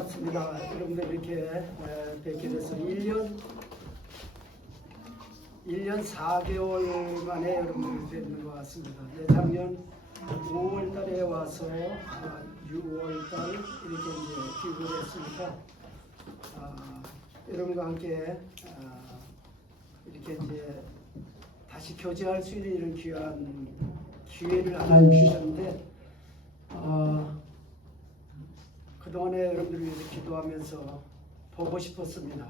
반갑습니다. 여러분들 이렇게 뵙게 돼서 1년 4개월 만에 여러분들 뵙는 것 같습니다. 작년 5월 달에 와서 6월 달 이렇게 이제 귀국을 했으니까 여러분과 함께 이렇게 이제 다시 교제할 수 있는 이런 귀한 기회를 하나님 주셨는데 그동안에 여러분들을 위해서 기도하면서 보고 싶었습니다.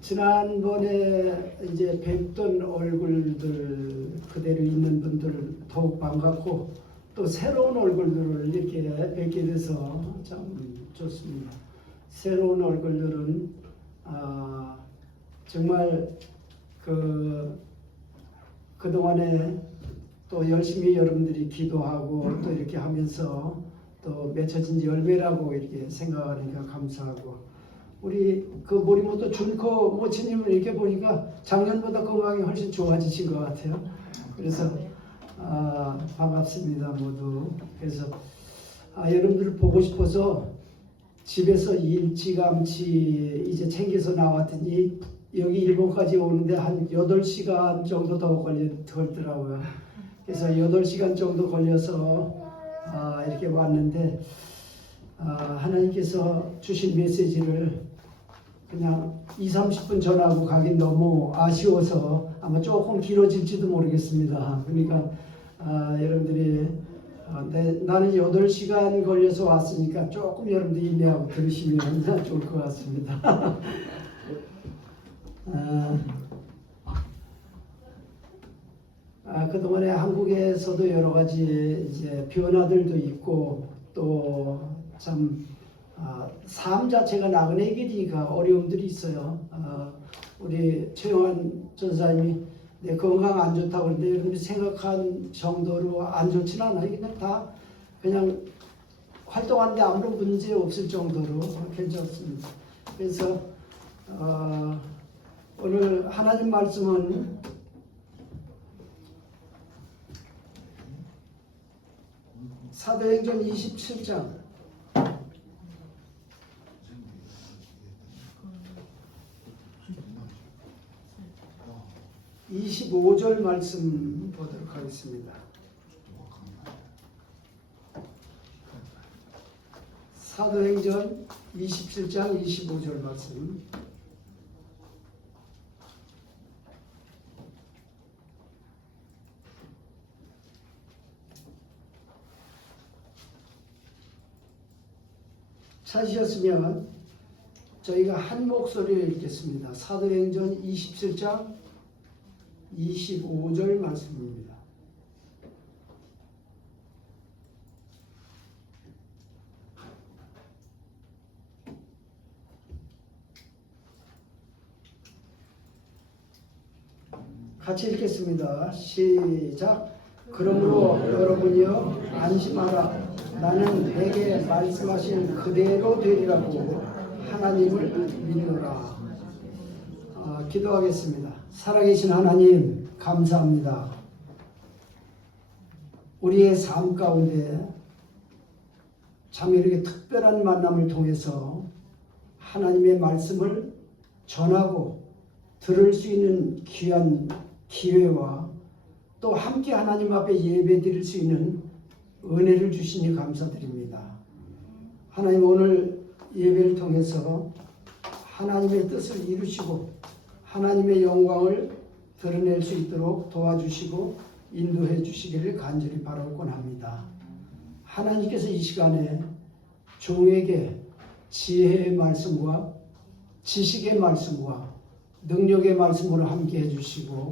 지난번에 이제 뵙던 얼굴들 그대로 있는 분들 더욱 반갑고 또 새로운 얼굴들을 이렇게 뵙게 돼서 참 좋습니다. 새로운 얼굴들은 정말 그동안에 또 열심히 여러분들이 기도하고 또 이렇게 하면서 또 맺혀진 지 열매라고 이렇게 생각하니까 감사하고, 우리 그 모리모토 준코 모치님을 이렇게 보니까 작년보다 건강이 훨씬 좋아지신 것 같아요. 그래서 반갑습니다 모두. 그래서 여러분들을 보고 싶어서 집에서 일찌감치 이제 챙겨서 나왔더니 여기 일본까지 오는데 한 8시간 정도 더 걸리더라고요. 그래서 8시간 정도 걸려서 이렇게 왔는데 하나님께서 주신 메시지를 그냥 20-30분 전하고 가긴 너무 아쉬워서 아마 조금 길어질지도 모르겠습니다. 그러니까 여러분들이 나는 8시간 걸려서 왔으니까 조금 여러분들 인내하고 들으시면 좋을 것 같습니다. 그동안에 한국에서도 여러 가지 이제 변화들도 있고 또 참 삶 자체가 나그네 길이니까 어려움들이 있어요. 우리 최영환 전사님이 내 건강 안 좋다고 그러는데 여러분이 생각한 정도로 안 좋지는 않아요. 그냥 활동하는데 아무런 문제 없을 정도로 괜찮습니다. 그래서 오늘 하나님 말씀은 사도행전 27장 25절 말씀 보도록 하겠습니다. 사도행전 27장 25절 말씀. 찾으셨으면 저희가 한 목소리를 읽겠습니다. 사도행전 27장 25절 말씀입니다. 같이 읽겠습니다. 시작. 그러므로 여러분이여 안심하라. 나는 내게 말씀하신 그대로 되리라고 하나님을 믿노라. 기도하겠습니다. 살아계신 하나님 감사합니다. 우리의 삶 가운데 참 이렇게 특별한 만남을 통해서 하나님의 말씀을 전하고 들을 수 있는 귀한 기회와 또 함께 하나님 앞에 예배 드릴 수 있는 은혜를 주시니 감사드립니다. 하나님, 오늘 예배를 통해서 하나님의 뜻을 이루시고 하나님의 영광을 드러낼 수 있도록 도와주시고 인도해 주시기를 간절히 바라곤 합니다. 하나님께서 이 시간에 종에게 지혜의 말씀과 지식의 말씀과 능력의 말씀으로 함께 해주시고,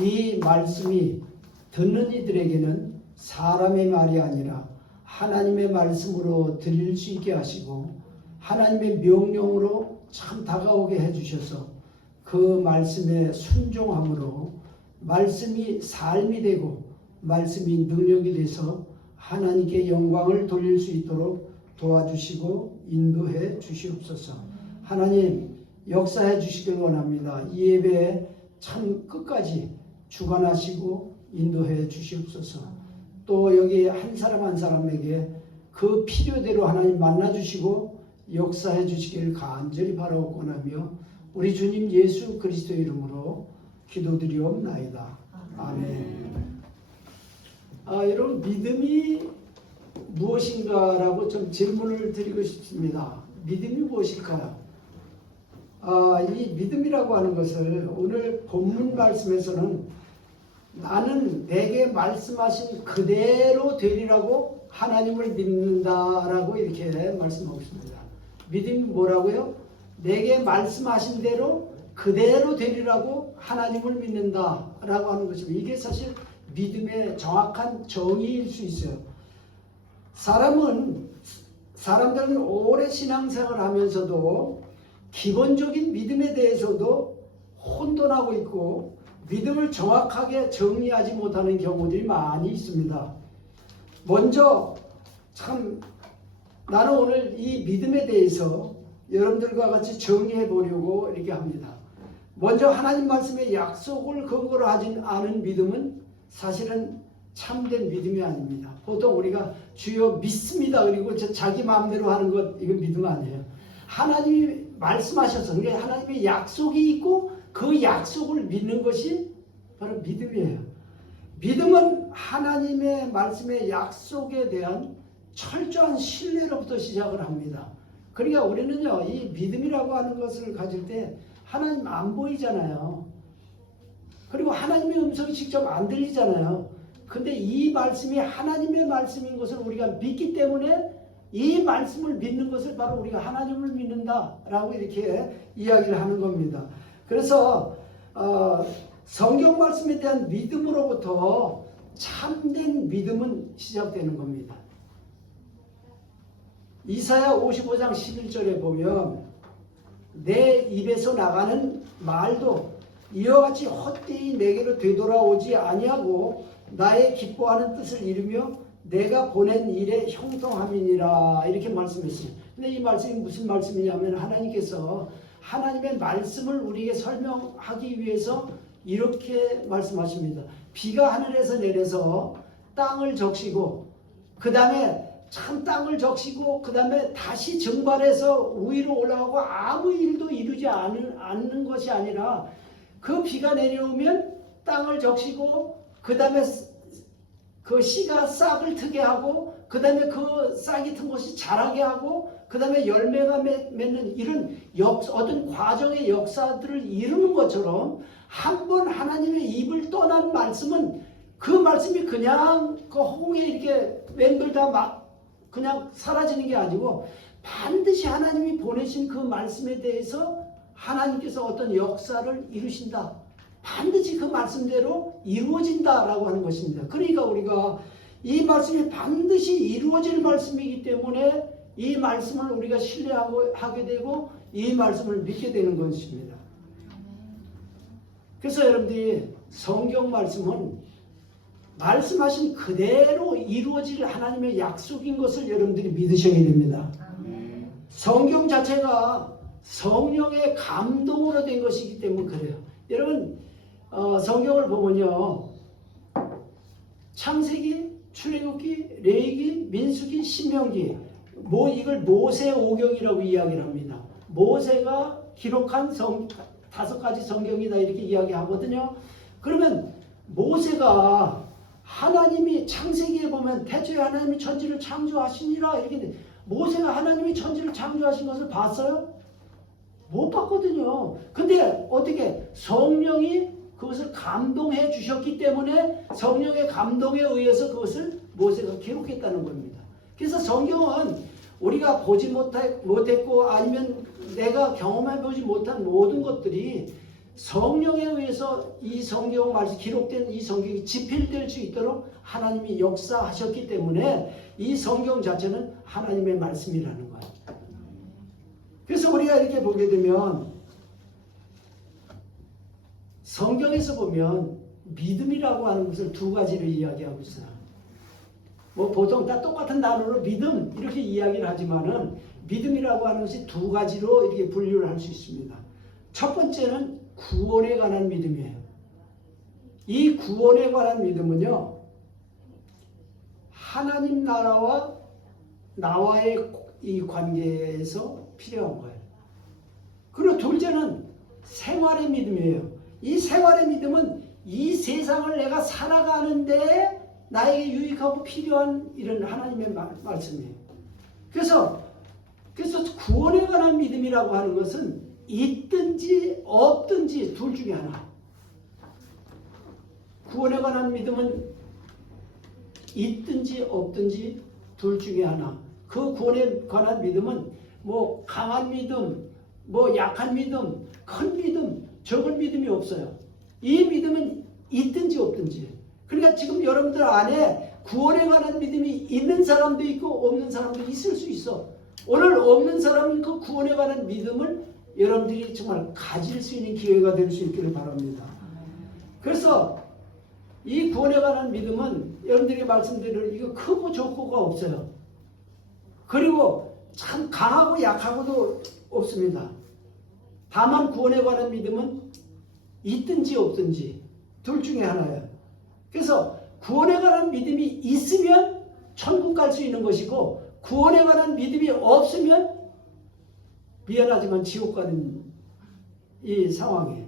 이 말씀이 듣는 이들에게는 사람의 말이 아니라 하나님의 말씀으로 들릴 수 있게 하시고 하나님의 명령으로 참 다가오게 해주셔서 그 말씀에 순종함으로 말씀이 삶이 되고 말씀이 능력이 돼서 하나님께 영광을 돌릴 수 있도록 도와주시고 인도해 주시옵소서. 하나님, 역사해 주시길 원합니다. 이 예배에 참 끝까지 주관하시고 인도해 주시옵소서. 또 여기 한 사람 한 사람에게 그 필요대로 하나님 만나주시고 역사해 주시기를 간절히 바라고 권하며 우리 주님 예수 그리스도의 이름으로 기도드리옵나이다. 아멘. 여러분, 믿음이 무엇인가라고 좀 질문을 드리고 싶습니다. 믿음이 무엇일까요? 이 믿음이라고 하는 것을 오늘 본문 말씀에서는 나는 내게 말씀하신 그대로 되리라고 하나님을 믿는다라고 이렇게 말씀하고 있습니다. 믿음이 뭐라고요? 내게 말씀하신 대로 그대로 되리라고 하나님을 믿는다라고 하는 것입니다. 이게 사실 믿음의 정확한 정의일 수 있어요. 사람들은 오래 신앙생활을 하면서도 기본적인 믿음에 대해서도 혼돈하고 있고 믿음을 정확하게 정리하지 못하는 경우들이 많이 있습니다. 먼저 나는 오늘 이 믿음에 대해서 여러분들과 같이 정리해 보려고 이렇게 합니다. 먼저 하나님 말씀의 약속을 근거로 하지 않은 믿음은 사실은 참된 믿음이 아닙니다. 보통 우리가 주여 믿습니다 그리고 자기 마음대로 하는 것, 이건 믿음 아니에요. 하나님이 말씀하셔서, 그러니까 하나님의 약속이 있고 그 약속을 믿는 것이 바로 믿음이에요. 믿음은 하나님의 말씀의 약속에 대한 철저한 신뢰로부터 시작을 합니다. 그러니까 우리는요, 이 믿음이라고 하는 것을 가질 때 하나님 안 보이잖아요. 그리고 하나님의 음성이 직접 안 들리잖아요. 근데 이 말씀이 하나님의 말씀인 것을 우리가 믿기 때문에 이 말씀을 믿는 것을 바로 우리가 하나님을 믿는다라고 이렇게 이야기를 하는 겁니다. 그래서 성경 말씀에 대한 믿음으로부터 참된 믿음은 시작되는 겁니다. 이사야 55장 11절에 보면 내 입에서 나가는 말도 이와 같이 헛되이 내게로 되돌아오지 아니하고 나의 기뻐하는 뜻을 이루며 내가 보낸 일에 형통함이니라, 이렇게 말씀했어요. 근데 이 말씀이 무슨 말씀이냐면 하나님께서 하나님의 말씀을 우리에게 설명하기 위해서 이렇게 말씀하십니다. 비가 하늘에서 내려서 땅을 적시고 그 다음에 땅을 적시고 그 다음에 다시 증발해서 위로 올라가고 아무 일도 이루지 않는 것이 아니라 그 비가 내려오면 땅을 적시고 그 다음에 그 씨가 싹을 트게 하고 그 다음에 그 싹이 튼 것이 자라게 하고 그 다음에 열매가 맺는 이런 어떤 과정의 역사들을 이루는 것처럼 한 번 하나님의 입을 떠난 말씀은 그 말씀이 그냥 그 홍에 이렇게 맴돌다 막 그냥 사라지는 게 아니고 반드시 하나님이 보내신 그 말씀에 대해서 하나님께서 어떤 역사를 이루신다. 반드시 그 말씀대로 이루어진다라고 하는 것입니다. 그러니까 우리가 이 말씀이 반드시 이루어질 말씀이기 때문에 이 말씀을 우리가 신뢰하게 되고 이 말씀을 믿게 되는 것입니다. 그래서 여러분들이 성경 말씀은 말씀하신 그대로 이루어질 하나님의 약속인 것을 여러분들이 믿으셔야 됩니다. 성경 자체가 성령의 감동으로 된 것이기 때문에 그래요. 여러분 성경을 보면요, 창세기, 출애굽기, 레위기, 민수기, 신명기, 이걸 모세오경이라고 이야기를 합니다. 모세가 기록한 5가지 성경이다 이렇게 이야기하거든요. 그러면 모세가 하나님이 창세기에 보면 태초에 하나님이 천지를 창조하시니라 이렇게 돼. 모세가 하나님이 천지를 창조하신 것을 봤어요? 못 봤거든요. 근데 어떻게 성령이 그것을 감동해 주셨기 때문에 성령의 감동에 의해서 그것을 모세가 기록했다는 겁니다. 그래서 성경은 우리가 보지 못했고 아니면 내가 경험해 보지 못한 모든 것들이 성령에 의해서 이 성경 말씀 기록된 이 성경이 집필될 수 있도록 하나님이 역사하셨기 때문에 이 성경 자체는 하나님의 말씀이라는 거예요. 그래서 우리가 이렇게 보게 되면 성경에서 보면 믿음이라고 하는 것을 2가지로 이야기하고 있어요. 보통 다 똑같은 단어로 믿음 이렇게 이야기를 하지만은 믿음이라고 하는 것이 2가지로 이렇게 분류를 할 수 있습니다. 첫 번째는 구원에 관한 믿음이에요. 이 구원에 관한 믿음은요, 하나님 나라와 나와의 이 관계에서 필요한 거예요. 그리고 둘째는 생활의 믿음이에요. 이 생활의 믿음은 이 세상을 내가 살아가는데 나에게 유익하고 필요한 이런 하나님의 말씀이에요. 그래서 구원에 관한 믿음이라고 하는 것은 있든지 없든지 둘 중에 하나. 구원에 관한 믿음은 있든지 없든지 둘 중에 하나. 그 구원에 관한 믿음은 뭐 강한 믿음, 뭐 약한 믿음, 큰 믿음, 적은 믿음이 없어요. 이 믿음은 있든지 없든지. 그러니까 지금 여러분들 안에 구원에 관한 믿음이 있는 사람도 있고 없는 사람도 있을 수 있어. 오늘 없는 사람은 그 구원에 관한 믿음을 여러분들이 정말 가질 수 있는 기회가 될 수 있기를 바랍니다. 그래서 이 구원에 관한 믿음은 여러분들이 말씀드린 이거 크고 적고가 없어요. 그리고 참 강하고 약하고도 없습니다. 다만 구원에 관한 믿음은 있든지 없든지 둘 중에 하나예요. 그래서 구원에 관한 믿음이 있으면 천국 갈 수 있는 것이고 구원에 관한 믿음이 없으면 미안하지만 지옥 가는 이 상황이에요.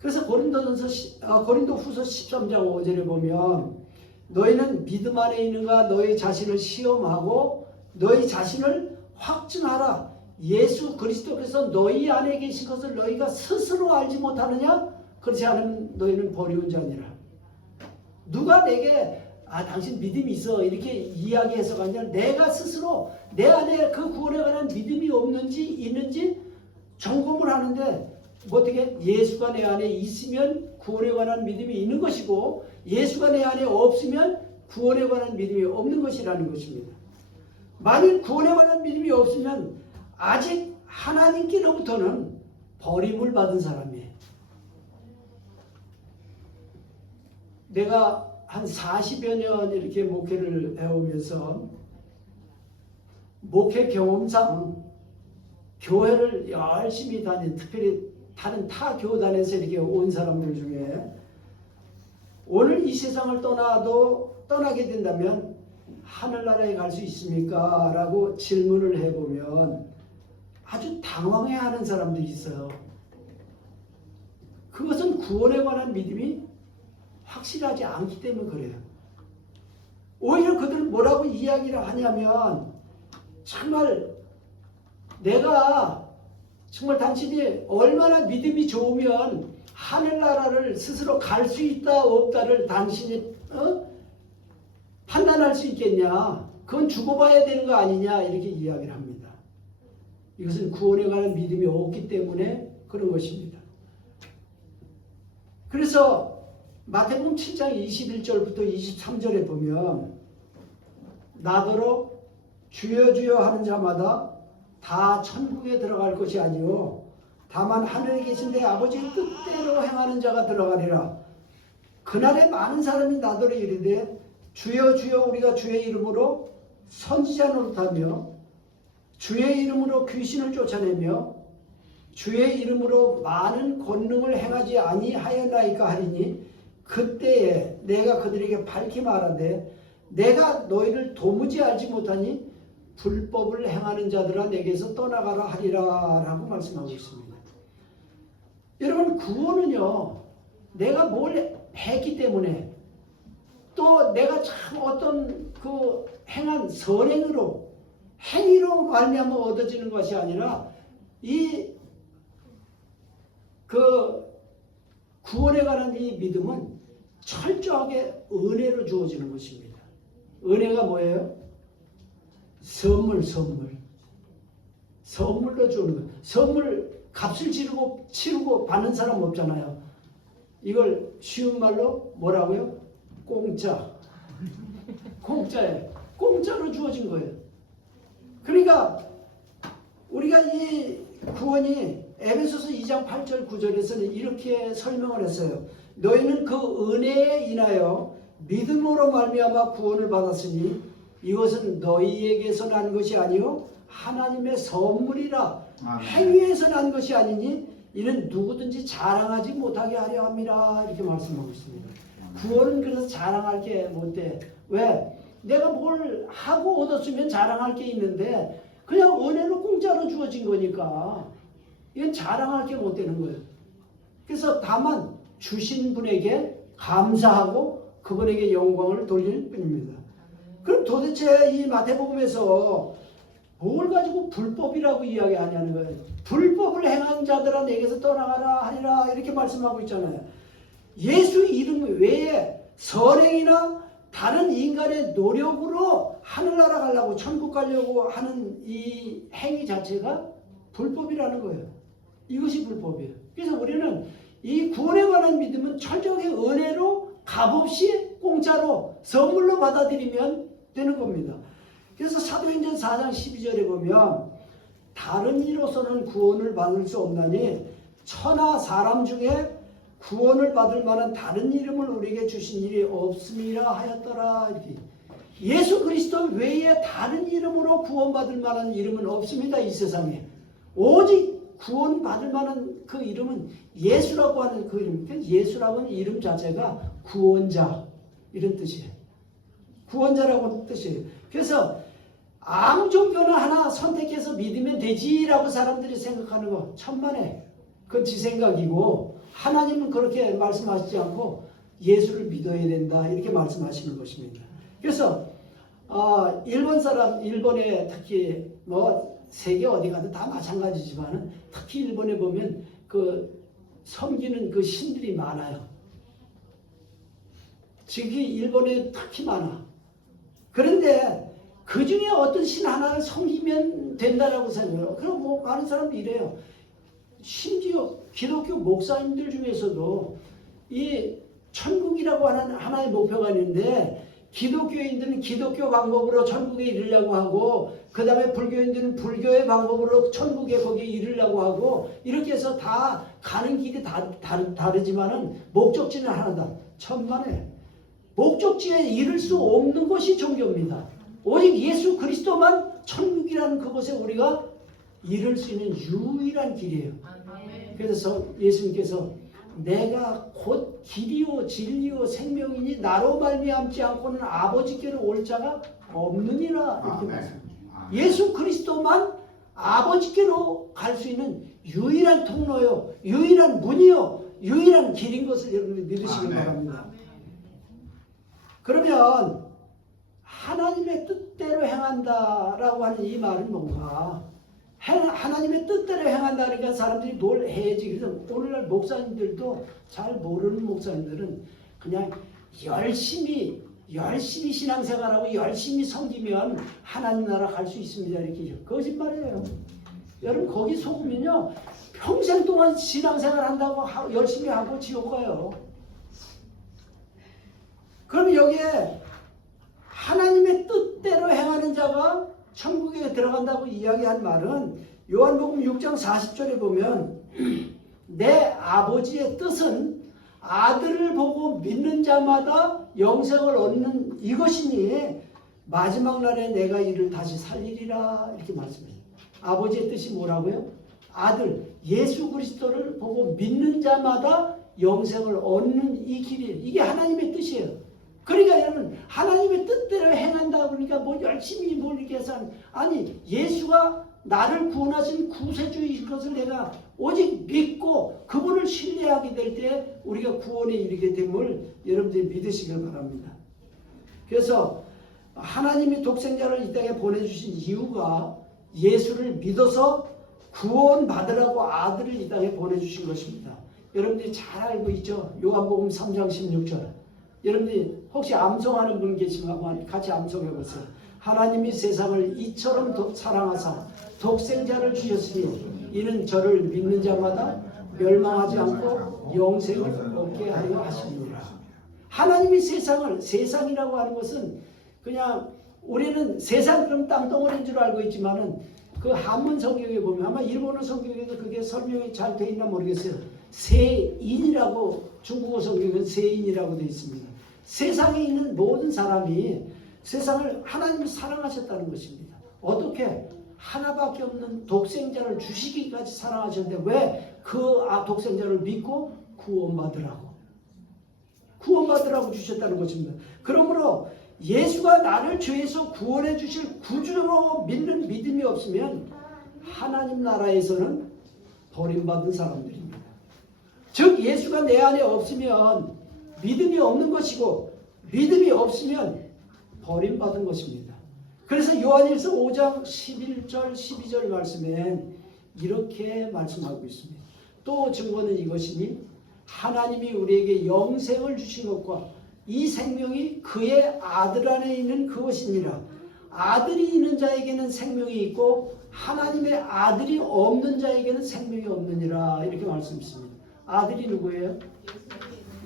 그래서 고린도후서 13장 5절에 보면 너희는 믿음 안에 있는가 너희 자신을 시험하고 너희 자신을 확증하라. 예수 그리스도께서 너희 안에 계신 것을 너희가 스스로 알지 못하느냐? 그렇지 않으면 너희는 버리운 자니라. 누가 내게 당신 믿음이 있어 이렇게 이야기해서가 아니라 내가 스스로 내 안에 그 구원에 관한 믿음이 없는지 있는지 점검을 하는데 어떻게 예수가 내 안에 있으면 구원에 관한 믿음이 있는 것이고 예수가 내 안에 없으면 구원에 관한 믿음이 없는 것이라는 것입니다. 만일 구원에 관한 믿음이 없으면 아직 하나님께로부터는 버림을 받은 사람이에요. 내가 한 40여 년 이렇게 목회를 해오면서 목회 경험상 교회를 열심히 다닌, 특별히 다른 타 교단에서 이렇게 온 사람들 중에 오늘 이 세상을 떠나게 된다면 하늘나라에 갈 수 있습니까? 라고 질문을 해보면 아주 당황해하는 사람들이 있어요. 그것은 구원에 관한 믿음이 확실하지 않기 때문에 그래요. 오히려 그들은 뭐라고 이야기를 하냐면 정말 내가 정말 당신이 얼마나 믿음이 좋으면 하늘나라를 스스로 갈 수 있다 없다를 당신이 판단할 수 있겠냐. 그건 죽어봐야 되는 거 아니냐 이렇게 이야기를 합니다. 이것은 구원에 관한 믿음이 없기 때문에 그런 것입니다. 그래서 마태복음 7장 21절부터 23절에 보면 나더러 주여 주여 하는 자마다 다 천국에 들어갈 것이 아니요 다만 하늘에 계신 내 아버지의 뜻대로 행하는 자가 들어가리라. 그날에 많은 사람이 나더러 이르되 주여 주여 우리가 주의 이름으로 선지자 노릇하며 주의 이름으로 귀신을 쫓아내며 주의 이름으로 많은 권능을 행하지 아니하였나이까 하리니 그때에 내가 그들에게 밝히 말하되 내가 너희를 도무지 알지 못하니 불법을 행하는 자들아 내게서 떠나가라 하리라 라고 말씀하고 있습니다. 여러분 구원은요 내가 뭘 했기 때문에 또 내가 참 어떤 그 행한 선행으로 행위로 말미암아 얻어지는 것이 아니라 이 그 구원에 관한 이 믿음은 철저하게 은혜로 주어지는 것입니다. 은혜가 뭐예요? 선물로 주는 거예요. 선물 값을 치르고 받는 사람 없잖아요. 이걸 쉬운 말로 뭐라고요? 공짜예요. 공짜로 주어진 거예요. 그러니까 우리가 이 구원이 에베소서 2장 8절 9절에서는 이렇게 설명을 했어요. 너희는 그 은혜에 인하여 믿음으로 말미암아 구원을 받았으니 이것은 너희에게서 난 것이 아니요 하나님의 선물이라. 행위에서 난 것이 아니니 이는 누구든지 자랑하지 못하게 하려 함이라 이렇게 말씀하고 있습니다. 구원은 그래서 자랑할 게 못돼. 왜? 내가 뭘 하고 얻었으면 자랑할 게 있는데 그냥 은혜로 공짜로 주어진 거니까 이건 자랑할 게 못 되는 거예요. 그래서 다만 주신 분에게 감사하고 그분에게 영광을 돌릴 뿐입니다. 그럼 도대체 이 마태복음에서 뭘 가지고 불법이라고 이야기하냐는 거예요. 불법을 행한 자들아 내게서 떠나가라 하리라 이렇게 말씀하고 있잖아요. 예수 이름 외에 선행이나 다른 인간의 노력으로 하늘나라 가려고 천국 가려고 하는 이 행위 자체가 불법이라는 거예요. 이것이 불법이에요. 그래서 우리는 이 구원에 관한 믿음은 철저하게 은혜로 값없이 공짜로 선물로 받아들이면 되는 겁니다. 그래서 사도행전 4장 12절에 보면 다른 이로서는 구원을 받을 수 없나니 천하 사람 중에 구원을 받을 만한 다른 이름을 우리에게 주신 일이 없음이라 하였더라. 이렇게. 예수 그리스도 외에 다른 이름으로 구원받을 만한 이름은 없습니다. 이 세상에. 오직 구원받을 만한 그 이름은 예수라고 하는 그 이름. 예수라고 하는 이름 자체가 구원자 이런 뜻이에요. 구원자라고 하는 뜻이에요. 그래서 아무 종교나 하나 선택해서 믿으면 되지라고 사람들이 생각하는 거 천만에 그건 지 생각이고 하나님은 그렇게 말씀하시지 않고 예수를 믿어야 된다 이렇게 말씀하시는 것입니다. 그래서 일본에 특히 뭐 세계 어디 가도 다 마찬가지지만 특히 일본에 보면 그 섬기는 그 신들이 많아요. 특히 일본에 특히 많아. 그런데 그 중에 어떤 신 하나를 섬기면 된다라고 생각해요. 그럼 뭐 많은 사람들이 이래요. 심지어 기독교 목사님들 중에서도 이 천국이라고 하는 하나의 목표가 있는데 기독교인들은 기독교 방법으로 천국에 이르려고 하고 그 다음에 불교인들은 불교의 방법으로 천국에 거기에 이르려고 하고 이렇게 해서 다 가는 길이 다르지만은 목적지는 하나다. 천만에 목적지에 이를 수 없는 것이 종교입니다. 오직 예수 그리스도만 천국이라는 그곳에 우리가 이룰 수 있는 유일한 길이에요. 그래서 예수님께서 내가 곧 길이요 진리요 생명이니 나로 말미암지 않고는 아버지께로 올 자가 없느니라 이렇게 말씀합니다. 예수 그리스도만 아버지께로 갈 수 있는 유일한 통로요, 유일한 문이요, 유일한 길인 것을 여러분이 믿으시기 바랍니다. 그러면 하나님의 뜻대로 행한다라고 하는 이 말은 뭔가? 하나님의 뜻대로 행한다니까 사람들이 뭘 해야지. 그래서 오늘날 목사님들도 잘 모르는 목사님들은 그냥 열심히 신앙생활하고 열심히 섬기면 하나님 나라 갈 수 있습니다. 이렇게 거짓말이에요. 여러분 거기 속으면요 평생 동안 신앙생활 한다고 열심히 하고 지옥 가요. 그럼 여기에 하나님의 뜻대로 행하는 자가 천국에 들어간다고 이야기한 말은 요한복음 6장 40절에 보면 내 아버지의 뜻은 아들을 보고 믿는 자마다 영생을 얻는 이것이니 마지막 날에 내가 이를 다시 살리리라 이렇게 말씀해요. 아버지의 뜻이 뭐라고요? 아들 예수 그리스도를 보고 믿는 자마다 영생을 얻는 이 길이 이게 하나님의 뜻이에요. 그러니까 여러분 하나님의 뜻대로 행한다 그러니까 뭐 열심히 뭘 이렇게 해서 아니 예수가 나를 구원하신 구세주인 것을 내가 오직 믿고 그분을 신뢰하게 될 때 우리가 구원에 이르게 됨을 여러분들이 믿으시길 바랍니다. 그래서 하나님이 독생자를 이 땅에 보내주신 이유가 예수를 믿어서 구원받으라고 아들을 이 땅에 보내주신 것입니다. 여러분들이 잘 알고 있죠? 요한복음 3장 16절 여러분들이 혹시 암송하는 분 계시면 같이 암송해 보세요. 하나님이 세상을 이처럼 사랑하사 독생자를 주셨으니 이는 저를 믿는 자마다 멸망하지 않고 영생을 얻게 하려 하시니라. 하나님이 세상이라고 하는 것은 그냥 우리는 세상 그럼 땅덩어리인 줄 알고 있지만은 그 한문 성경에 보면 아마 일본어 성경에도 그게 설명이 잘 돼 있나 모르겠어요. 세인이라고 중국어 성경은 세인이라고 되어 있습니다. 세상에 있는 모든 사람이 세상을 하나님이 사랑하셨다는 것입니다. 어떻게? 하나밖에 없는 독생자를 주시기까지 사랑하셨는데 왜? 그 독생자를 믿고 구원받으라고 주셨다는 것입니다. 그러므로 예수가 나를 죄에서 구원해 주실 구주로 믿는 믿음이 없으면 하나님 나라에서는 버림받은 사람들입니다. 즉 예수가 내 안에 없으면 믿음이 없는 것이고 믿음이 없으면 버림받은 것입니다. 그래서 요한일서 5장 11절 12절 말씀엔 이렇게 말씀하고 있습니다. 또 증거는 이것이니 하나님이 우리에게 영생을 주신 것과 이 생명이 그의 아들 안에 있는 그것이니라. 아들이 있는 자에게는 생명이 있고 하나님의 아들이 없는 자에게는 생명이 없느니라. 이렇게 말씀했습니다. 아들이 누구예요?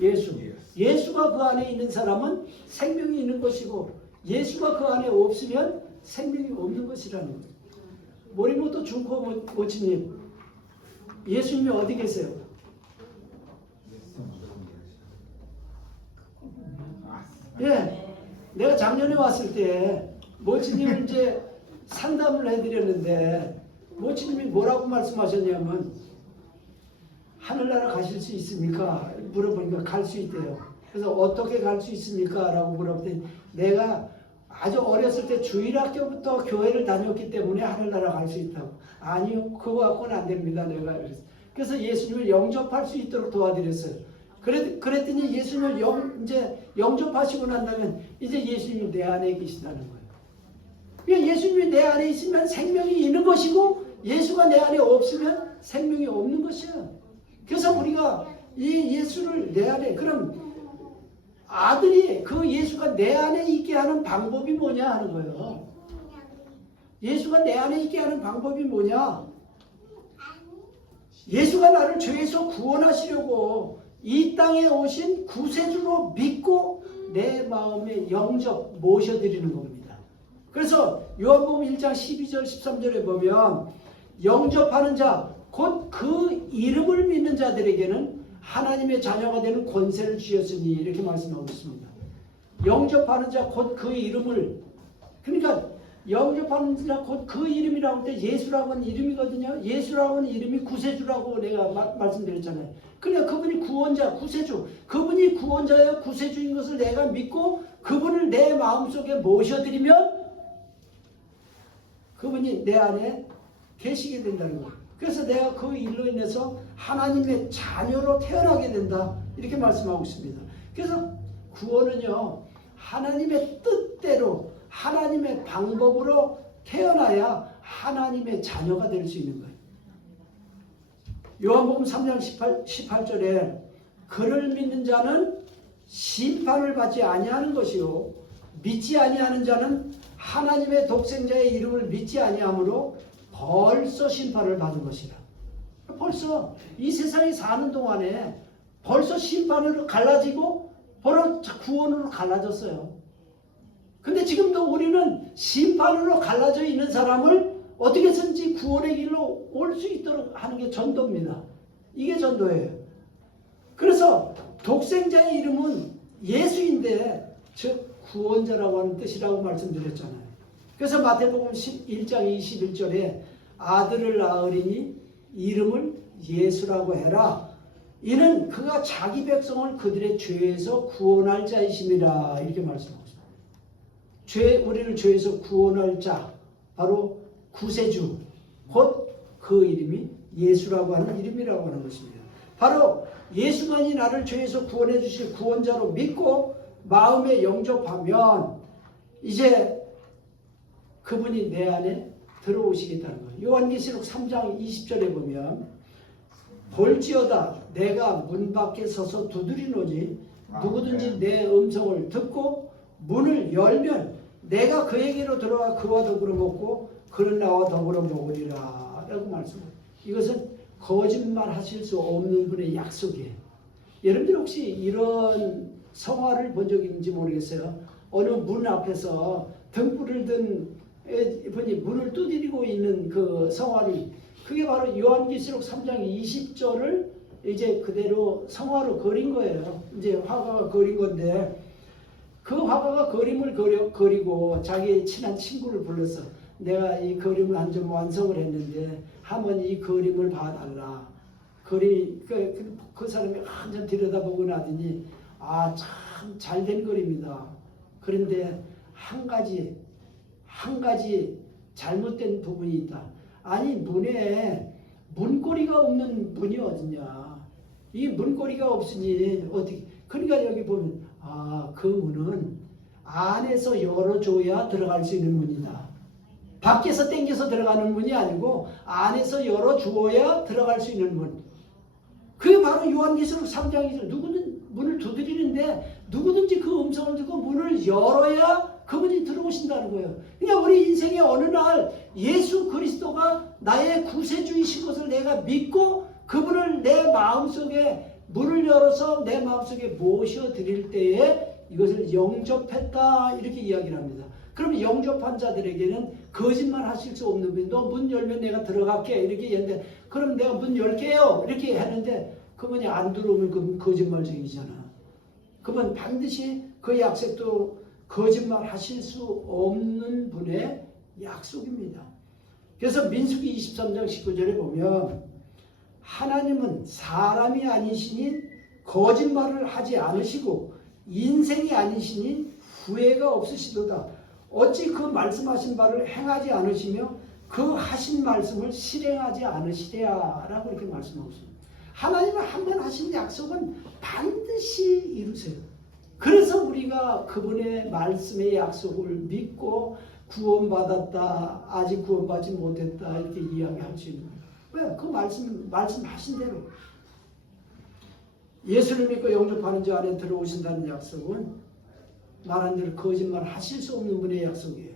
예수. 예수가 그 안에 있는 사람은 생명이 있는 것이고 예수가 그 안에 없으면 생명이 없는 것이라는 거예요. 모리모토 준코 모치님, 예수님이 어디 계세요? 예, 내가 작년에 왔을 때 모치님을 이제 상담을 해드렸는데 모치님이 뭐라고 말씀하셨냐면 하늘나라 가실 수 있습니까? 물어보니까 갈 수 있대요. 그래서 어떻게 갈 수 있습니까? 라고 물어보더니 내가 아주 어렸을 때 주일학교부터 교회를 다녔기 때문에 하늘나라 갈 수 있다고. 아니요, 그거 갖고는 안 됩니다. 내가 그래서 예수님을 영접할 수 있도록 도와드렸어요. 그랬더니 예수님을 이제 영접하시고 난다면 이제 예수님이 내 안에 계시다는 거예요. 그러니까 예수님이 내 안에 있으면 생명이 있는 것이고 예수가 내 안에 없으면 생명이 없는 것이에요. 그래서 우리가 이 예수를 내 안에, 그럼 아들이 그 예수가 내 안에 있게 하는 방법이 뭐냐 하는 거예요. 예수가 내 안에 있게 하는 방법이 뭐냐? 예수가 나를 죄에서 구원하시려고 이 땅에 오신 구세주로 믿고 내 마음에 영접 모셔드리는 겁니다. 그래서 요한복음 1장 12절 13절에 보면 영접하는 자, 곧 그 이름을 믿는 자들에게는 하나님의 자녀가 되는 권세를 주셨으니 이렇게 말씀하고 있습니다. 영접하는 자, 곧 그 이름을, 그러니까 영접하는 자, 곧 그 이름이라고 할 때 예수라고 하는 이름이거든요. 예수라고 하는 이름이 구세주라고 내가 말씀드렸잖아요. 그러니까 그분이 구원자, 구세주, 그분이 구원자예요, 구세주인 것을 내가 믿고 그분을 내 마음속에 모셔드리면 그분이 내 안에 계시게 된다는 거예요. 그래서 내가 그 일로 인해서 하나님의 자녀로 태어나게 된다. 이렇게 말씀하고 있습니다. 그래서 구원은요, 하나님의 뜻대로, 하나님의 방법으로 태어나야 하나님의 자녀가 될 수 있는 거예요. 요한복음 3장 18절에 그를 믿는 자는 심판을 받지 아니하는 것이요 믿지 아니하는 자는 하나님의 독생자의 이름을 믿지 아니하므로 벌써 심판을 받은 것이라. 벌써 이 세상에 사는 동안에 벌써 심판으로 갈라지고 바로 구원으로 갈라졌어요. 근데 지금도 우리는 심판으로 갈라져 있는 사람을 어떻게 해서든지 구원의 길로 올 수 있도록 하는 게 전도입니다. 이게 전도예요. 그래서 독생자의 이름은 예수인데 즉 구원자라고 하는 뜻이라고 말씀드렸잖아요. 그래서 마태복음 1장 21절에 아들을 낳으리니 이름을 예수라고 해라. 이는 그가 자기 백성을 그들의 죄에서 구원할 자이심이라. 이렇게 말씀하고 있습니다. 우리를 죄에서 구원할 자, 바로 구세주, 곧 그 이름이 예수라고 하는 이름이라고 하는 것입니다. 바로 예수만이 나를 죄에서 구원해 주실 구원자로 믿고 마음에 영접하면 이제 그분이 내 안에 들어오시겠다는 거예요. 요한계시록 3장 20절에 보면 볼지어다 내가 문 밖에 서서 두드리노니 누구든지 내 음성을 듣고 문을 열면 내가 그에게로 들어가 그와 더불어 먹고 그는 나와 더불어 먹으리라 라고 말씀합니다. 이것은 거짓말 하실 수 없는 분의 약속이에요. 여러분들 혹시 이런 성화를 본 적 있는지 모르겠어요. 어느 문 앞에서 등불을 든 분이 문을 두드리고 있는 그 성화를, 그게 바로 요한계시록 3장 20절을 이제 그대로 성화로 그린 거예요. 이제 화가가 그린 건데 그 화가가 그림을 그리고 자기 친한 친구를 불러서 내가 이 그림을 한 점 완성을 했는데 한번 이 그림을 봐달라. 그 사람이 한참 들여다보고 나더니 아, 참 잘된 그림이다. 그런데 한 가지 잘못된 부분이 있다. 아니, 문에 문고리가 없는 문이 어딨냐. 이 문고리가 없으니 어떻게. 그러니까 여기 보면 그 문은 안에서 열어줘야 들어갈 수 있는 문이다. 밖에서 당겨서 들어가는 문이 아니고 안에서 열어주어야 들어갈 수 있는 문. 그게 바로 요한계시록 3장이죠. 누구든 문을 두드리는데 누구든지 그 음성을 듣고 문을 열어야 그분이 들어오신다는 거예요. 그러니까 우리 인생의 어느 날 예수 그리스도가 나의 구세주이신 것을 내가 믿고 그분을 내 마음속에 문을 열어서 내 마음속에 모셔드릴 때에 이것을 영접했다 이렇게 이야기를 합니다. 그럼 영접한 자들에게는 거짓말 하실 수 없는 분이 너 문 열면 내가 들어갈게 이렇게 했는데 그럼 내가 문 열게요 이렇게 했는데 그분이 안 들어오면 그분 거짓말쟁이잖아. 그분 반드시 그 약속도 거짓말 하실 수 없는 분의 약속입니다. 그래서 민수기 23장 19절에 보면 하나님은 사람이 아니시니 거짓말을 하지 않으시고 인생이 아니시니 후회가 없으시도다. 어찌 그 말씀하신 바를 행하지 않으시며 그 하신 말씀을 실행하지 않으시랴 라고 이렇게 말씀하고 있습니다. 하나님은 한 번 하신 약속은 반드시 이루세요. 그래서 우리가 그분의 말씀의 약속을 믿고 구원받았다, 아직 구원받지 못했다 이렇게 이야기할 수 있는 거예요. 왜? 그 말씀하신 대로 예수를 믿고 영접하는 자 안에 들어오신다는 약속은 말한 대로 거짓말 하실 수 없는 분의 약속이에요.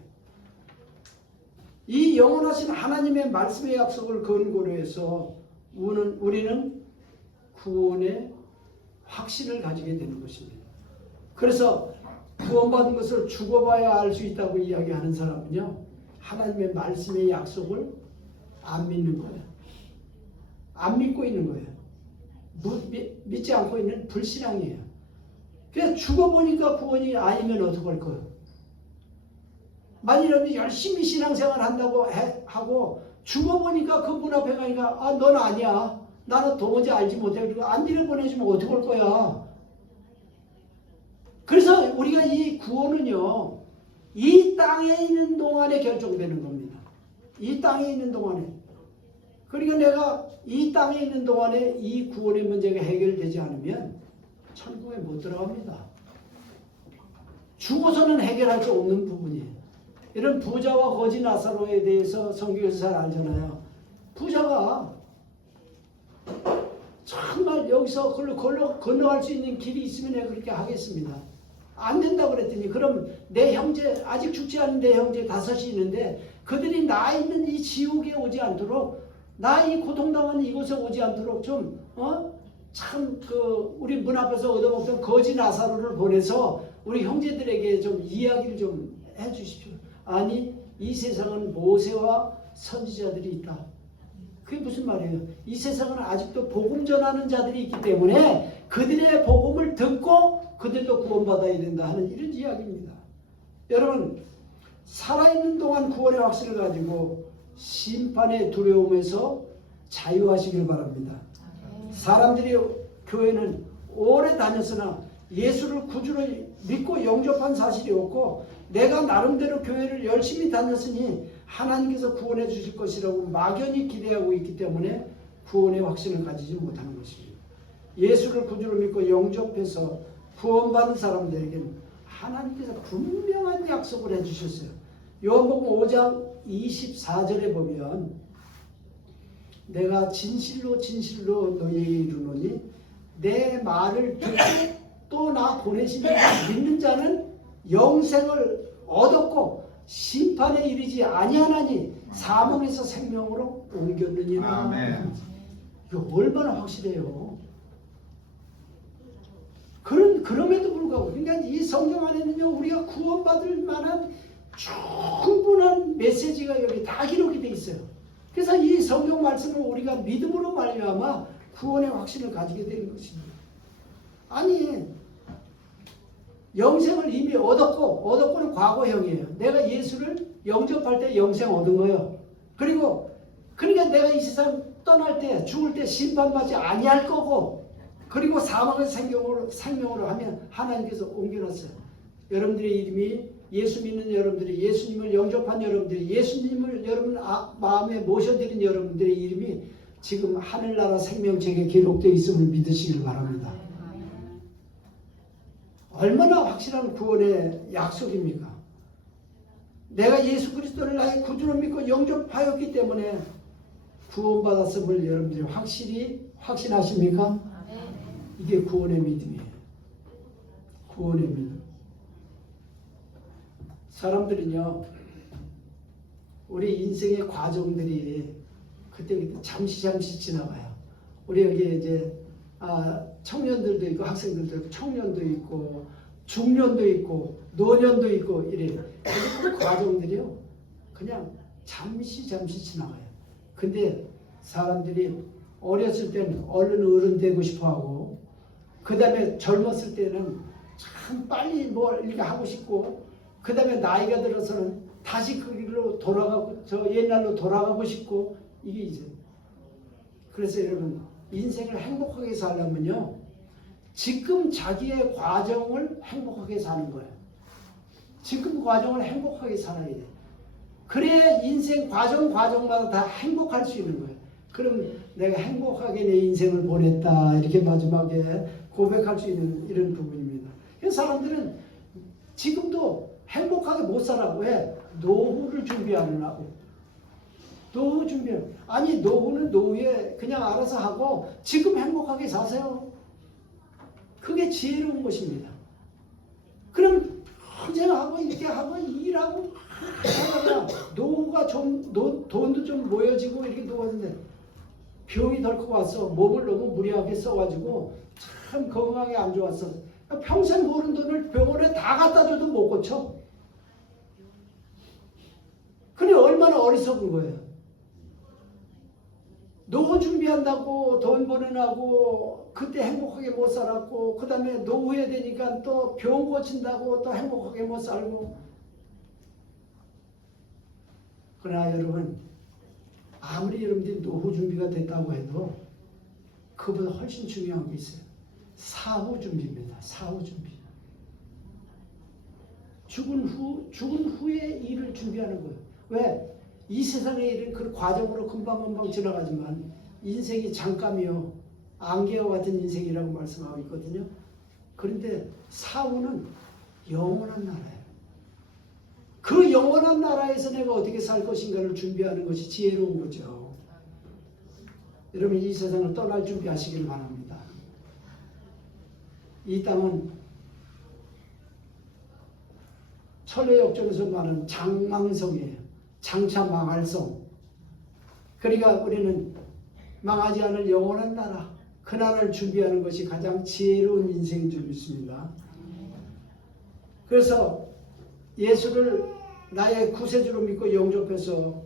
이 영원하신 하나님의 말씀의 약속을 근거로 해서 우리는 구원의 확신을 가지게 되는 것입니다. 그래서 구원받은 것을 죽어봐야 알 수 있다고 이야기하는 사람은요, 하나님의 말씀의 약속을 안 믿는 거예요. 안 믿고 있는 거예요. 믿지 않고 있는 불신앙이에요. 그래서 죽어보니까 구원이 아니면 어떡할 거예요? 만일에 열심히 신앙생활 한다고 하고 죽어보니까 그 문 앞에 가니까 넌 아니야. 나는 도무지 알지 못해. 그리고 안 들여보내주면 어떡할 거야? 그래서 우리가 이 구원은요, 이 땅에 있는 동안에 결정되는 겁니다. 이 땅에 있는 동안에. 그러니까 내가 이 땅에 있는 동안에 이 구원의 문제가 해결되지 않으면 천국에 못 들어갑니다. 죽어서는 해결할 수 없는 부분이에요. 이런 부자와 거지 나사로에 대해서 성경에서 잘 알잖아요. 부자가 정말 여기서 건너갈 수 있는 길이 있으면 내가 그렇게 하겠습니다. 안 된다고 그랬더니 그럼 내 형제 아직 죽지 않은 내 형제 5이 있는데 그들이 나 있는 이 지옥에 오지 않도록 나 이 고통당하는 이곳에 오지 않도록 좀 참 우리 문 앞에서 얻어먹던 거지 나사로를 보내서 우리 형제들에게 좀 이야기를 좀 해주십시오. 아니 이 세상은 모세와 선지자들이 있다. 그게 무슨 말이에요? 이 세상은 아직도 복음 전하는 자들이 있기 때문에 그들의 복음을 듣고 그들도 구원받아야 된다 하는 이런 이야기입니다. 여러분 살아있는 동안 구원의 확신을 가지고 심판의 두려움에서 자유하시길 바랍니다. 사람들이 교회는 오래 다녔으나 예수를 구주로 믿고 영접한 사실이 없고 내가 나름대로 교회를 열심히 다녔으니 하나님께서 구원해 주실 것이라고 막연히 기대하고 있기 때문에 구원의 확신을 가지지 못하는 것입니다. 예수를 구주로 믿고 영접해서 구원받은 사람들에게는 하나님께서 분명한 약속을 해주셨어요. 요한복음 5장 24절에 보면 내가 진실로 진실로 너희에게 이르노니 내 말을 듣고 또 나 보내신 이를 믿는 자는 영생을 얻었고 심판에 이르지 아니하나니 사망에서 생명으로 옮겼느니라. 아멘. 이거 얼마나 확실해요. 그럼에도 불구하고 그러니까 이 성경 안에는요 우리가 구원받을 만한 충분한 메시지가 여기 다 기록이 돼 있어요. 그래서 이 성경 말씀을 우리가 믿음으로 말미암아 구원의 확신을 가지게 되는 것입니다. 아니 영생을 이미 얻었고는 과거형이에요. 내가 예수를 영접할 때 영생 얻은 거예요. 그러니까 내가 이 세상 떠날 때 죽을 때 심판받지 아니할 거고 그리고 사망을 생명으로 하면 하나님께서 옮겨놨어요. 여러분들의 이름이 예수 믿는 여러분들이 예수님을 영접한 여러분들이 예수님을 여러분 마음에 모셔드린 여러분들의 이름이 지금 하늘나라 생명책에 기록되어 있음을 믿으시길 바랍니다. 얼마나 확실한 구원의 약속입니까? 내가 예수 그리스도를 나의 구주로 믿고 영접하였기 때문에 구원받았음을 여러분들이 확실히 확신하십니까? 이게 구원의 믿음이에요. 구원의 믿음. 사람들은요, 우리 인생의 과정들이 그때 잠시 지나가요. 우리 여기 이제 청년들도 있고 학생들도 있고 청년도 있고 중년도 있고 노년도 있고 이래요. 그 과정들이요, 그냥 잠시 지나가요. 근데 사람들이 어렸을 때는 얼른 어른 되고 싶어하고, 그 다음에 젊었을 때는 참 빨리 뭘 이렇게 하고 싶고, 그 다음에 나이가 들어서는 다시 그 길로 돌아가고, 저 옛날로 돌아가고 싶고, 이게 이제. 그래서 여러분, 인생을 행복하게 살려면요, 지금 자기의 과정을 행복하게 사는 거예요. 지금 과정을 행복하게 살아야 돼. 그래야 인생 과정마다 다 행복할 수 있는 거예요. 그럼 내가 행복하게 내 인생을 보냈다, 이렇게 마지막에 고백할 수 있는 이런 부분입니다. 그래서 사람들은 지금도 행복하게 못 살아. 왜? 노후를 준비하느라고. 노후 준비해. 아니, 노후는 노후에 그냥 알아서 하고 지금 행복하게 사세요. 그게 지혜로운 것입니다. 그럼 헌생하고 이렇게 하고 일하고 하다가 노후가 좀 돈도 좀 모여지고 이렇게 노후인데 병이 덜컥 왔어. 몸을 너무 무리하게 써가지고 참 건강에 안 좋았어. 평생 버는 돈을 병원에 다 갖다 줘도 못 고쳐. 근데 얼마나 어리석은 거예요. 노후 준비한다고 돈 버는하고 그때 행복하게 못 살았고, 그 다음에 노후에 되니까 또 병 고친다고 또 행복하게 못 살고. 그러나 여러분, 아무리 여러분들이 노후 준비가 됐다고 해도 그보다 훨씬 중요한 게 있어요. 사후 준비입니다. 사후 준비. 죽은 후에 일을 준비하는 거예요. 왜? 이 세상의 일은 그 과정으로 금방 지나가지만 인생이 잠깐이요, 안개와 같은 인생이라고 말씀하고 있거든요. 그런데 사후는 영원한 나라예요. 그 영원한 나라에서 내가 어떻게 살 것인가를 준비하는 것이 지혜로운 거죠. 여러분, 이 세상을 떠날 준비하시길 바랍니다. 이 땅은 철로역정에서 말하는 장망성이에요. 장차 망할 성. 그러니까 우리는 망하지 않을 영원한 나라, 그 나라를 준비하는 것이 가장 지혜로운 인생인 줄 믿습니다. 그래서 예수를 나의 구세주로 믿고 영접해서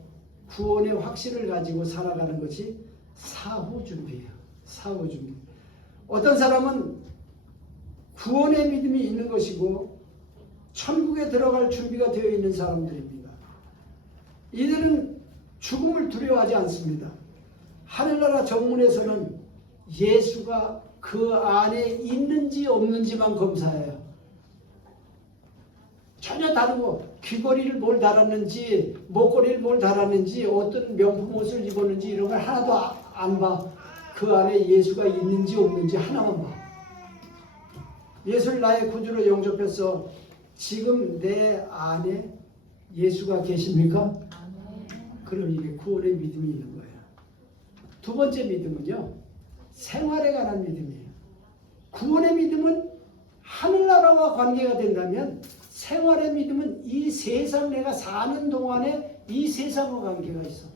구원의 확신을 가지고 살아가는 것이 사후 준비예요. 사후 준비. 어떤 사람은 구원의 믿음이 있는 것이고 천국에 들어갈 준비가 되어 있는 사람들입니다. 이들은 죽음을 두려워하지 않습니다. 하늘나라 정문에서는 예수가 그 안에 있는지 없는지만 검사해요. 전혀 다르고, 귀걸이를 뭘 달았는지, 목걸이를 뭘 달았는지, 어떤 명품 옷을 입었는지 이런 걸 하나도 안 봐. 그 안에 예수가 있는지 없는지 하나만 봐. 예수를 나의 구주로 영접해서 지금 내 안에 예수가 계십니까? 그럼 이게 구원의 믿음이 있는 거예요. 두 번째 믿음은요, 생활에 관한 믿음이에요. 구원의 믿음은 하늘나라와 관계가 된다면, 생활의 믿음은 이 세상 내가 사는 동안에 이 세상과 관계가 있어.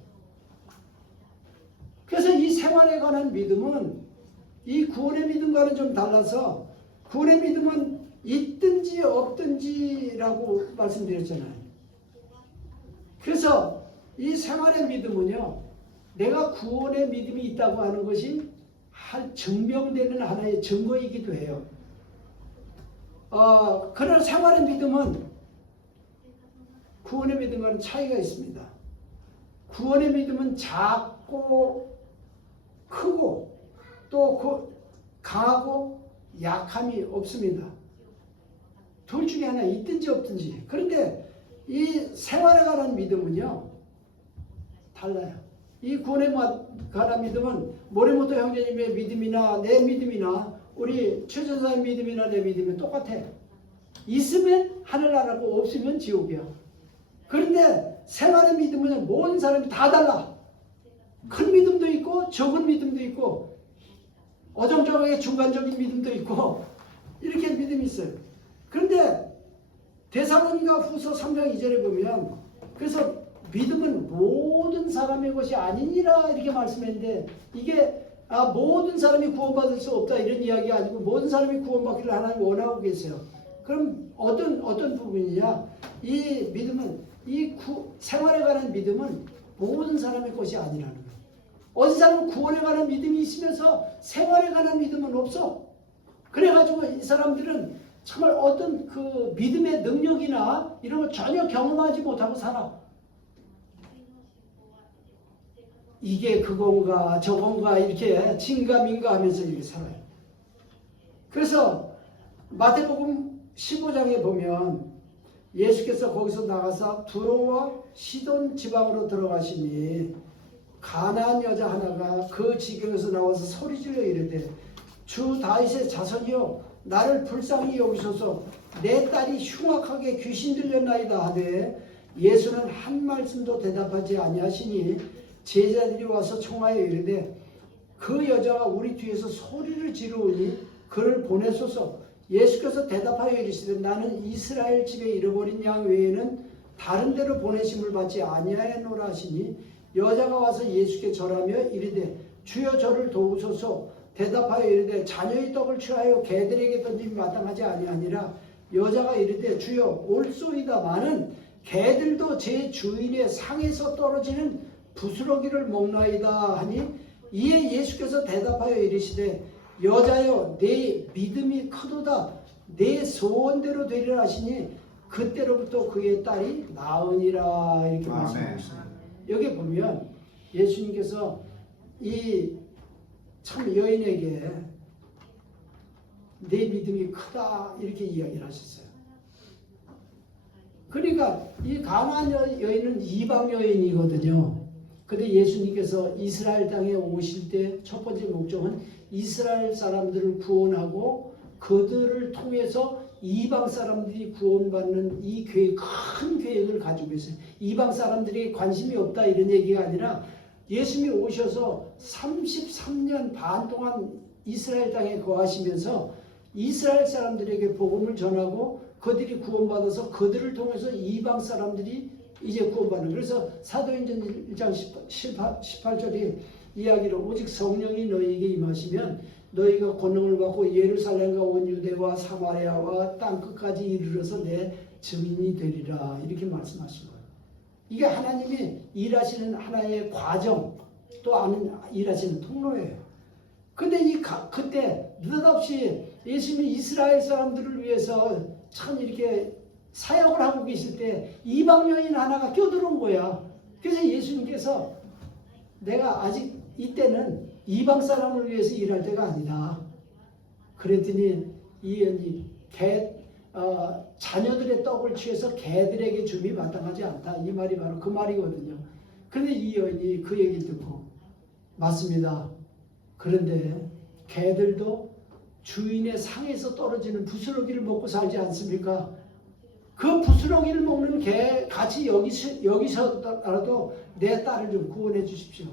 그래서 이 생활에 관한 믿음은 이 구원의 믿음과는 좀 달라서, 구원의 믿음은 있든지 없든지라고 말씀드렸잖아요. 그래서 이 생활의 믿음은요, 내가 구원의 믿음이 있다고 하는 것이 증명되는 하나의 증거이기도 해요. 그러나 생활의 믿음은 구원의 믿음과는 차이가 있습니다. 구원의 믿음은 작고 크고 또 강하고 약함이 없습니다. 둘 중에 하나 있든지 없든지. 그런데 이 생활에 관한 믿음은요 달라요. 이 구원에 관한 믿음은 모리모토 형제님의 믿음이나 내 믿음이나 우리 최전사의 믿음이나 내 믿음은 똑같아. 있으면 하늘나라고 없으면 지옥이야. 그런데 생활의 믿음은 모든 사람이 다 달라. 큰 믿음도 있고 적은 믿음도 있고 어정쩡하게 중간적인 믿음도 있고 이렇게 믿음이 있어요. 그런데 데살로니가 후서 3장 2절에 보면 그래서 믿음은 모든 사람의 것이 아니니라 이렇게 말씀했는데 이게 모든 사람이 구원받을 수 없다 이런 이야기 아니고 모든 사람이 구원받기를 하나님 원하고 계세요. 그럼 어떤 부분이냐? 이 믿음은 생활에 관한 믿음은 모든 사람의 것이 아니라는 거예요. 어떤 사람은 구원에 관한 믿음이 있으면서 생활에 관한 믿음은 없어. 그래가지고 이 사람들은 정말 어떤 그 믿음의 능력이나 이런 걸 전혀 경험하지 못하고 살아. 이게 그건가 저건가 이렇게 진가민가 하면서 이렇게 살아요. 그래서 마태복음 15장에 보면 예수께서 거기서 나가서 두로와 시돈 지방으로 들어가시니 가나안 여자 하나가 그 지경에서 나와서 소리질러 이르되 주 다윗의 자손이여 나를 불쌍히 여기소서 내 딸이 흉악하게 귀신 들렸나이다 하되 예수는 한 말씀도 대답하지 아니하시니 제자들이 와서 청하여 이르되 그 여자가 우리 뒤에서 소리를 지르오니 그를 보내소서. 예수께서 대답하여 이르시되 나는 이스라엘 집에 잃어버린 양 외에는 다른 데로 보내심을 받지 아니하였노라 하시니 여자가 와서 예수께 절하며 이르되 주여 저를 도우소서. 대답하여 이르되 자녀의 떡을 취하여 개들에게 던짐이 마땅하지 아니하니라. 여자가 이르되 주여 올소이다마는 개들도 제 주인의 상에서 떨어지는 부스러기를 먹나이다 하니 이에 예수께서 대답하여 이르시되 여자여 내 믿음이 크도다 내 소원대로 되리라 하시니 그때로부터 그의 딸이 나으니라 이렇게 말씀하셨습니다. 여기 보면 예수님께서 이 참 여인에게 내 믿음이 크다 이렇게 이야기를 하셨어요. 그러니까 이 가나안 여인은 이방 여인이거든요. 근데 예수님께서 이스라엘 땅에 오실 때 첫 번째 목적은 이스라엘 사람들을 구원하고 그들을 통해서 이방 사람들이 구원받는 이 계획, 큰 계획을 가지고 있어요. 이방 사람들이 관심이 없다 이런 얘기가 아니라 예수님이 오셔서 33년 반 동안 이스라엘 땅에 거하시면서 이스라엘 사람들에게 복음을 전하고 그들이 구원받아서 그들을 통해서 이방 사람들이 이제 구원받는. 그래서 사도행전 1장 18절이 이야기로 오직 성령이 너희에게 임하시면 너희가 권능을 받고 예루살렘과 온 유대와 사마리아와 땅끝까지 이르러서 내 증인이 되리라 이렇게 말씀하신 거예요. 이게 하나님이 일하시는 하나의 과정 또 일하시는 통로예요. 근데 그때 느닷없이 예수님이 이스라엘 사람들을 위해서 참 이렇게 사역을 하고 계실 때 이방 여인 하나가 껴들어온 거야. 그래서 예수님께서 내가 아직 이때는 이방 사람을 위해서 일할 때가 아니다. 그랬더니 이 여인이 자녀들의 떡을 취해서 개들에게 줌이 마땅하지 않다. 이 말이 바로 그 말이거든요. 그런데 이 여인이 그 얘기를 듣고 맞습니다. 그런데 개들도 주인의 상에서 떨어지는 부스러기를 먹고 살지 않습니까? 그 부스러기를 먹는 개 같이 여기서라도 내 딸을 좀 구원해 주십시오.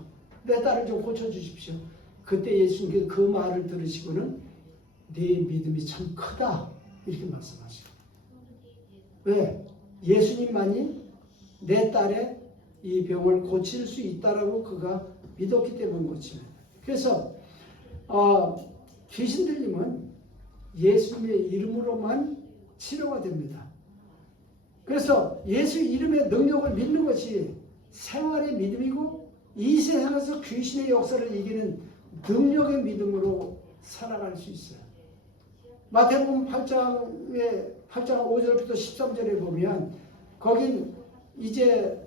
내 딸을 좀 고쳐 주십시오. 그때 예수님께서 그 말을 들으시고는 네 믿음이 참 크다 이렇게 말씀하시고. 왜? 예수님만이 내 딸의 이 병을 고칠 수 있다라고 그가 믿었기 때문에 고치는. 그래서 귀신 들림은 예수님의 이름으로만 치료가 됩니다. 그래서 예수 이름의 능력을 믿는 것이 생활의 믿음이고 이 세상에서 귀신의 역사를 이기는 능력의 믿음으로 살아갈 수 있어요. 마태복음 8장 5절부터 13절에 보면 거긴 이제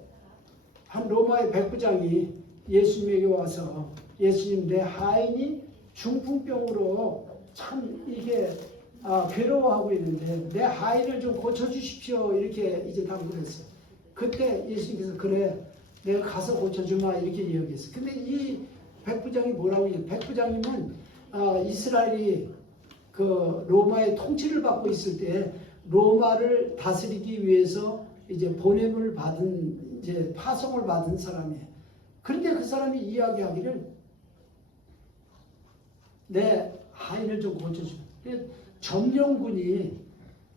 한 로마의 백부장이 예수님에게 와서 예수님 내 하인이 중풍병으로 참 이게 괴로워하고 있는데 내 하인을 좀 고쳐주십시오. 이렇게 이제 당부했어요. 그때 예수님께서 그래 내가 가서 고쳐주마 이렇게 이야기했어요. 근데 이 백부장이 뭐라고 해요? 백부장이면 이스라엘이 그 로마의 통치를 받고 있을 때 로마를 다스리기 위해서 이제 보냄을 받은 이제 파송을 받은 사람이에요. 그런데 그 사람이 이야기하기를 내 하인을 좀 고쳐줘. 점령군이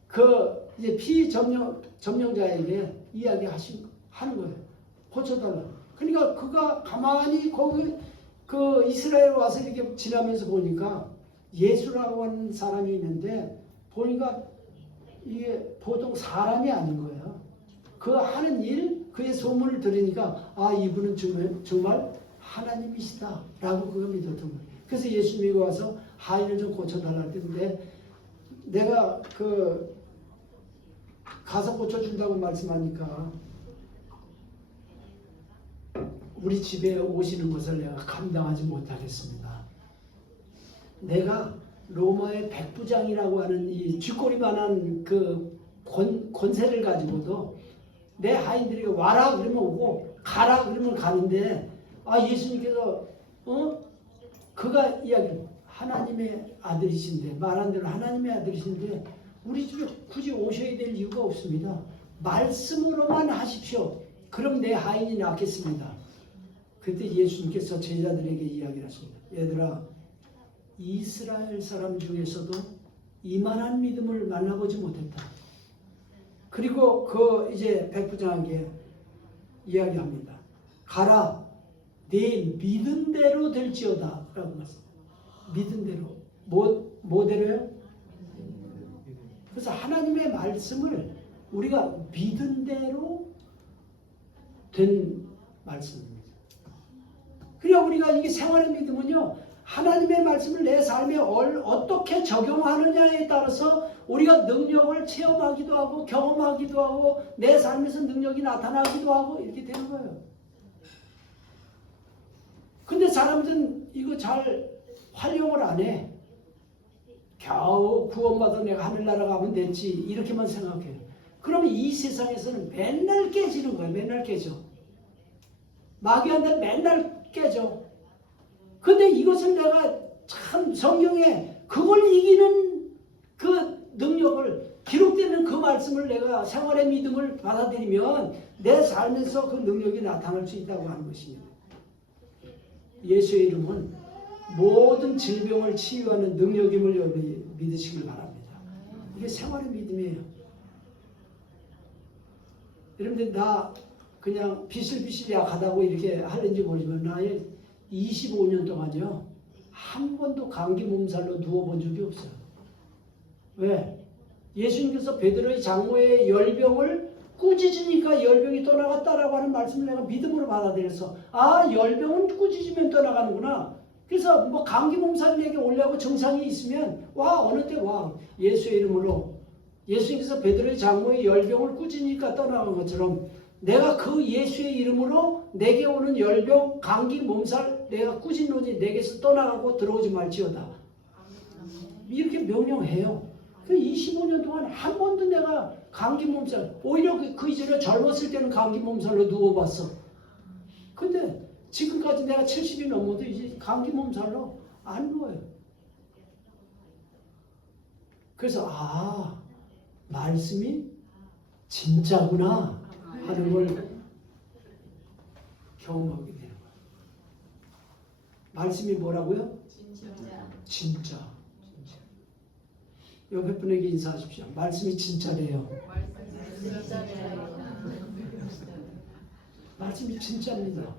그 이제 피점령자에게 하는 거예요. 고쳐달라. 그러니까 그가 가만히 거기 그 이스라엘 와서 이렇게 지나면서 보니까 예수라고 하는 사람이 있는데 보니까 이게 보통 사람이 아닌 거예요. 그 하는 일, 그의 소문을 들으니까 이분은 정말 하나님이시다라고 그가 믿었던 거예요. 그래서 예수님이 와서 하인을 좀 고쳐달라 했는데 내가 그 가서 고쳐준다고 말씀하니까 우리 집에 오시는 것을 내가 감당하지 못하겠습니다. 내가 로마의 백부장이라고 하는 이 쥐꼬리만한 그 권세를 가지고도 내 하인들이 와라 그러면 오고 가라 그러면 가는데 예수님께서 그가 이야기 하나님의 아들이신데 말한 대로 하나님의 아들이신데 우리 집에 굳이 오셔야 될 이유가 없습니다. 말씀으로만 하십시오. 그럼 내 하인이 낫겠습니다. 그때 예수님께서 제자들에게 이야기를 하십니다. 얘들아, 이스라엘 사람 중에서도 이만한 믿음을 만나보지 못했다. 그리고 그 이제 백부장에게 이야기합니다. 가라, 네 믿은 대로 될지어다 라고 말씀. 믿은 대로. 뭐대로요? 그래서 하나님의 말씀을 우리가 믿은 대로 된 말씀입니다. 그러니까 우리가 이게 생활의 믿음은요, 하나님의 말씀을 내 삶에 어떻게 적용하느냐에 따라서 우리가 능력을 체험하기도 하고 경험하기도 하고 내 삶에서 능력이 나타나기도 하고 이렇게 되는 거예요. 근데 사람들은 이거 잘 활용을 안 해. 겨우 구원받아 내가 하늘나라 가면 됐지 이렇게만 생각해요. 그러면 이 세상에서는 맨날 깨지는 거예요. 맨날 깨져. 마귀한테 맨날 깨져. 근데 이것을 내가 참 성경에 그걸 이기는 그 능력을 기록되는 그 말씀을 내가 생활의 믿음을 받아들이면 내 삶에서 그 능력이 나타날 수 있다고 하는 것입니다. 예수의 이름은 모든 질병을 치유하는 능력임을 여러분이 믿으시길 바랍니다. 이게 생활의 믿음이에요. 여러분들 나 그냥 비실비실 약하다고 이렇게 하는지 모르지만 나의 25년 동안요 한 번도 감기 몸살로 누워본 적이 없어요. 왜? 예수님께서 베드로의 장모의 열병을 꾸짖으니까 열병이 떠나갔다라고 하는 말씀을 내가 믿음으로 받아들여서 열병은 꾸짖으면 떠나가는구나. 그래서 뭐 감기 몸살이 내게 올라오고 증상이 있으면 어느 때 예수의 이름으로 예수님께서 베드로의 장모의 열병을 꾸짖으니까 떠나간 것처럼 내가 그 예수의 이름으로 내게 오는 열병, 감기, 몸살 내가 꾸짖노니 내게서 떠나가고 들어오지 말지어다. 이렇게 명령해요. 그 25년 동안 한 번도 내가 감기, 몸살, 오히려 그 이전에 젊었을 때는 감기, 몸살로 누워봤어. 근데 지금까지 내가 70이 넘어도 이제 감기, 몸살로 안 누워요. 그래서 말씀이 진짜구나 하는 걸 경험하게 되는 거예요. 말씀이 뭐라고요? 진짜. 옆에 분에게 인사하십시오. 말씀이 진짜래요. 말씀이 진짜입니다.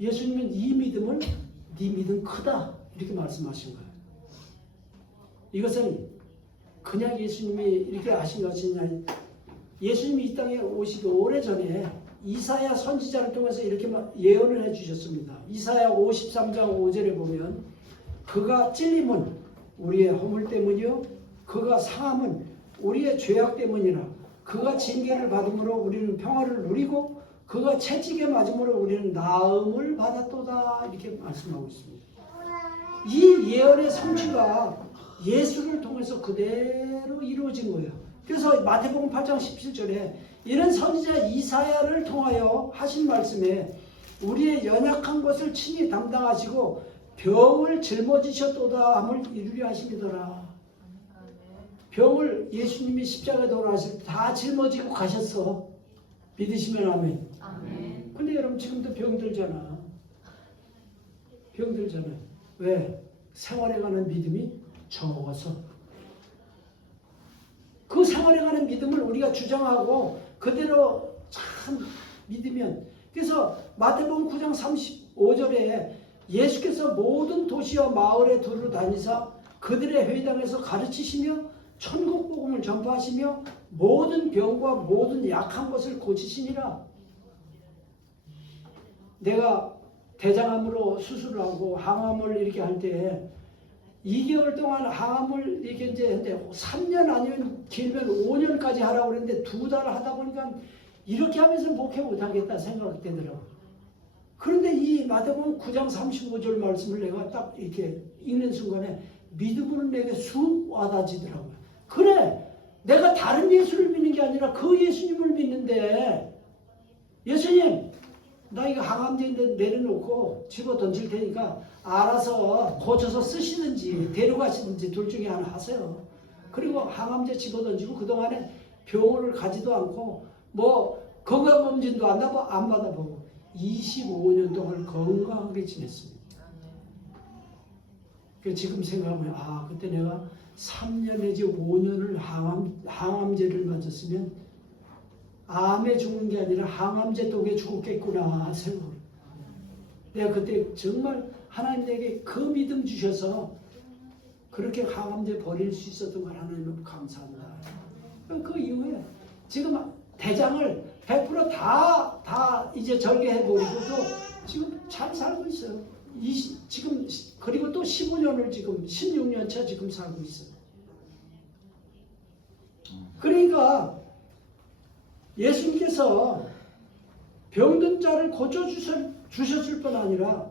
예수님은 이 믿음을 네 믿음 크다 이렇게 말씀하신 거예요. 이것은 그냥 예수님이 이렇게 하신 것이 아니라 예수님이 이 땅에 오시기 오래전에 이사야 선지자를 통해서 이렇게 예언을 해주셨습니다. 이사야 53장 5절에 보면 그가 찔림은 우리의 허물 때문이요 그가 상함은 우리의 죄악 때문이라 그가 징계를 받음으로 우리는 평화를 누리고 그가 채찍에 맞음으로 우리는 나음을 받았도다 이렇게 말씀하고 있습니다. 이 예언의 성취가 예수를 통해서 그대로 이루어진 거예요. 그래서 마태복음 8장 17절에 이런 선지자 이사야를 통하여 하신 말씀에 우리의 연약한 것을 친히 담당하시고 병을 짊어지셨도다 함을 이루려 하심이더라. 병을 예수님이 십자가에 돌아가실 때 다 짊어지고 가셨어. 믿으시면 아멘. 아멘. 근데 여러분 지금도 병들잖아. 병들잖아요. 왜? 생활에 관한 믿음이 적어서. 그 생활에 관한 믿음을 우리가 주장하고 그대로 참 믿으면, 그래서 마태복음 9장 35절에 예수께서 모든 도시와 마을에 두루 다니사 그들의 회당에서 가르치시며 천국 복음을 전파하시며 모든 병과 모든 약한 것을 고치시니라. 내가 대장암으로 수술을 하고 항암을 이렇게 할 때 2개월 동안 항암을 이렇게 이제 했는데 3년 아니면 길면 5년까지 하라고 그랬는데 2달 하다 보니까 이렇게 하면서 목회 못하겠다 생각이 되더라고요. 그런데 이 마태복음 9장 35절 말씀을 내가 딱 이렇게 읽는 순간에 믿음으로 내게 쑥 와닿아지더라고요. 그래, 내가 다른 예수를 믿는 게 아니라 그 예수님을 믿는데, 예수님 나 이거 항암제인데 내려놓고 집어 던질 테니까 알아서 고쳐서 쓰시든지 데려가시든지 둘 중에 하나 하세요. 그리고 항암제 집어 던지고 그동안에 병원을 가지도 않고 뭐 건강검진도 안 받아보고 25년 동안 건강하게 지냈습니다. 지금 생각하면 그때 내가 3년 내지 5년을 항암제를 맞았으면 암에 죽는 게 아니라 항암제 독에 죽었겠구나 생각. 내가 그때 정말 하나님 내게 그 믿음 주셔서 그렇게 항암제 버릴 수 있었던 걸 하나님을 감사합니다. 그 이후에 지금 대장을 100% 다 이제 절개해버리고도 지금 잘 살고 있어요. 지금 그리고 또 15년을 지금 16년 차 지금 살고 있어요. 그러니까 예수님께서 병든 자를 고쳐주셨을 뿐 아니라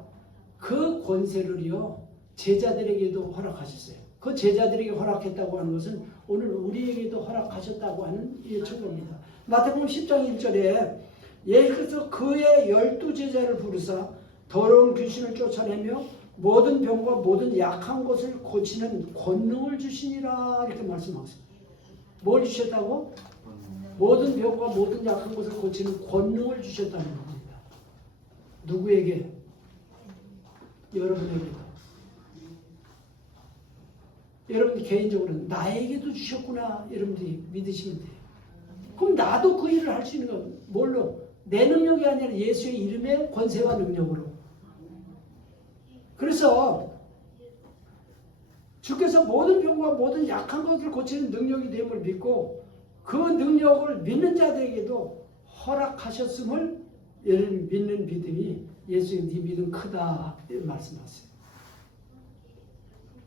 그 권세를요 제자들에게도 허락하셨어요. 그 제자들에게 허락했다고 하는 것은 오늘 우리에게도 허락하셨다고 하는 증거입니다. 마태복음 10장 1절에 예수께서 그의 12제자를 부르사 더러운 귀신을 쫓아내며 모든 병과 모든 약한 것을 고치는 권능을 주시니라 이렇게 말씀하셨어요. 뭘 주셨다고? 모든 병과 모든 약한 것을 고치는 권능을 주셨다는 겁니다. 누구에게? 여러분에게도. 여러분 개인적으로는 나에게도 주셨구나 여러분들이 믿으시면 돼요. 그럼 나도 그 일을 할 수 있는 건 뭘로? 내 능력이 아니라 예수의 이름의 권세와 능력으로. 그래서 주께서 모든 병과 모든 약한 것을 고치는 능력이 됨을 믿고 그 능력을 믿는 자들에게도 허락하셨음을 여러분 믿는 믿음이 예수님 네 믿음 크다 이런 말씀하세요.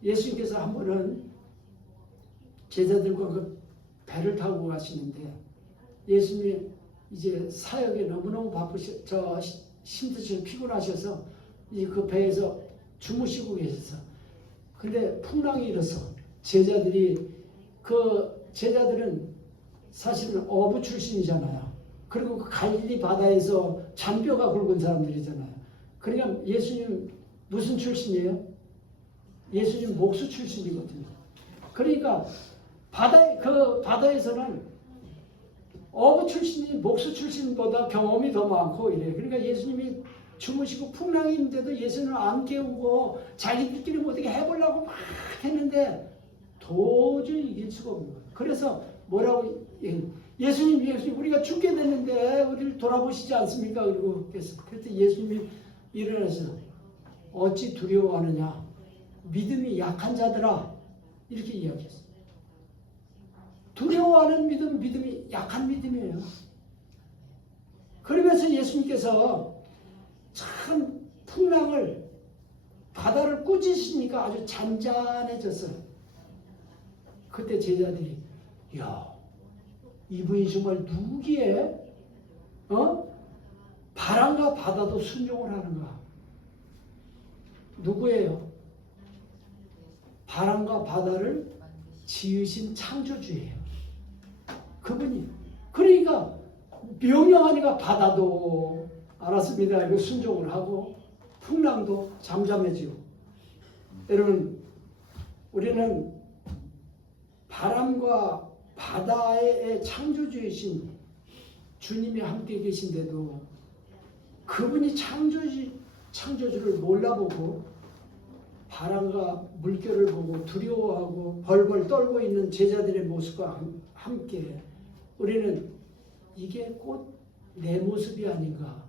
예수님께서 한 번은 제자들과 그 배를 타고 가시는데 예수님이 이제 사역에 너무너무 힘드셔서 피곤하셔서 그 배에서 주무시고 계셔서 근데 풍랑이 일어서 제자들은 사실은 어부 출신이잖아요. 그리고 그 갈릴리 바다에서 잔뼈가 굵은 사람들이잖아요. 그러니까 예수님 무슨 출신이에요? 예수님 목수 출신이거든요. 그러니까 바다에서는 어부 출신이 목수 출신보다 경험이 더 많고 이래요. 그러니까 예수님이 주무시고 풍랑이 있는데도 예수님을 안 깨우고 자기들끼리 어떻게 해보려고 막 했는데 도저히 이길 수가 없는 거예요. 그래서 뭐라고 예수님 우리가 죽게 됐는데 우리를 돌아보시지 않습니까? 그리고 그때 예수님이 일어나서 어찌 두려워하느냐 믿음이 약한 자들아 이렇게 이야기했어요. 두려워하는 믿음이 약한 믿음이에요. 그러면서 예수님께서 참 풍랑을 바다를 꾸짖으시니까 아주 잔잔해졌어요. 그때 제자들이 야 이분이 정말 누구기에 바람과 바다도 순종을 하는가? 누구예요? 바람과 바다를 지으신 창조주예요. 그분이. 그러니까 명령하니까 바다도 알았습니다. 이거 순종을 하고 풍랑도 잠잠해지고. 여러분, 우리는 바람과 바다의 창조주이신 주님이 함께 계신데도 그분이 창조주를 몰라보고 바람과 물결을 보고 두려워하고 벌벌 떨고 있는 제자들의 모습과 함께 우리는 이게 곧 내 모습이 아닌가.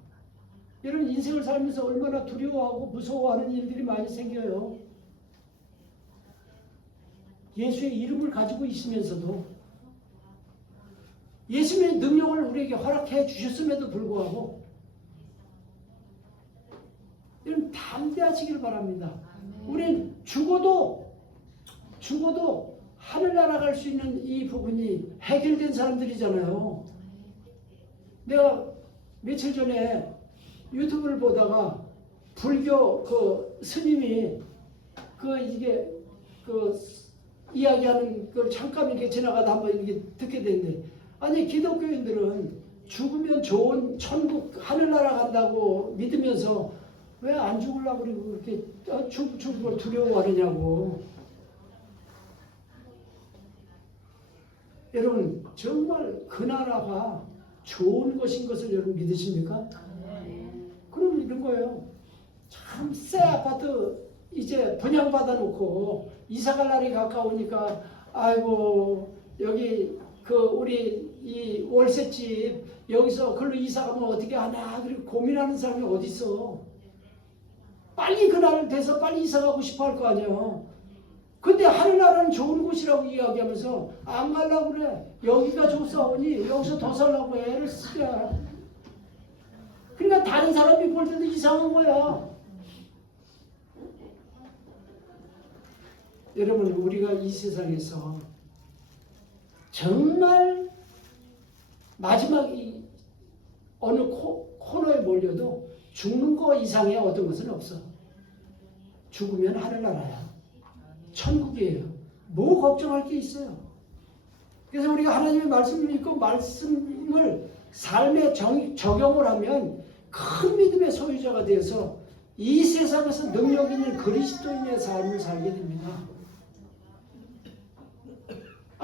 여러분, 인생을 살면서 얼마나 두려워하고 무서워하는 일들이 많이 생겨요. 예수의 이름을 가지고 있으면서도 예수님의 능력을 우리에게 허락해 주셨음에도 불구하고 여러분, 담대하시길 바랍니다. 우리는 죽어도 하늘나라 갈 수 있는 이 부분이 해결된 사람들이잖아요. 내가 며칠 전에 유튜브를 보다가 불교 그 스님이 이야기하는 걸 잠깐 이렇게 지나가다 한번 이렇게 듣게 됐는데, 아니 기독교인들은 죽으면 좋은 천국 하늘나라 간다고 믿으면서 왜 안 죽으려고 그러고 그렇게 죽은 걸 두려워하느냐고. 여러분, 정말 그 나라가 좋은 것인 것을 여러분 믿으십니까? 그럼 이런 거예요. 참 새 아파트 이제 분양받아 놓고 이사갈 날이 가까우니까 아이고 여기 우리 이 월세집 여기서 글로 이사 가면 어떻게 하나 그리고 고민하는 사람이 어디 있어. 빨리 그날 돼서 빨리 이사 가고 싶어 할 거 아니에요. 근데 하늘나라는 좋은 곳이라고 이야기하면서 안 가려고 그래. 여기가 좋사오니 여기서 더 살라고 애를 쓰게. 그러니까 다른 사람이 볼 때도 이상한 거야. 여러분, 우리가 이 세상에서 정말 마지막 어느 코너에 몰려도 죽는 거 이상의 어떤 것은 없어. 죽으면 하늘나라야. 천국이에요. 뭐 걱정할 게 있어요. 그래서 우리가 하나님의 말씀을 믿고 말씀을 삶에 적용을 하면 큰 믿음의 소유자가 되어서 이 세상에서 능력 있는 그리스도인의 삶을 살게 됩니다.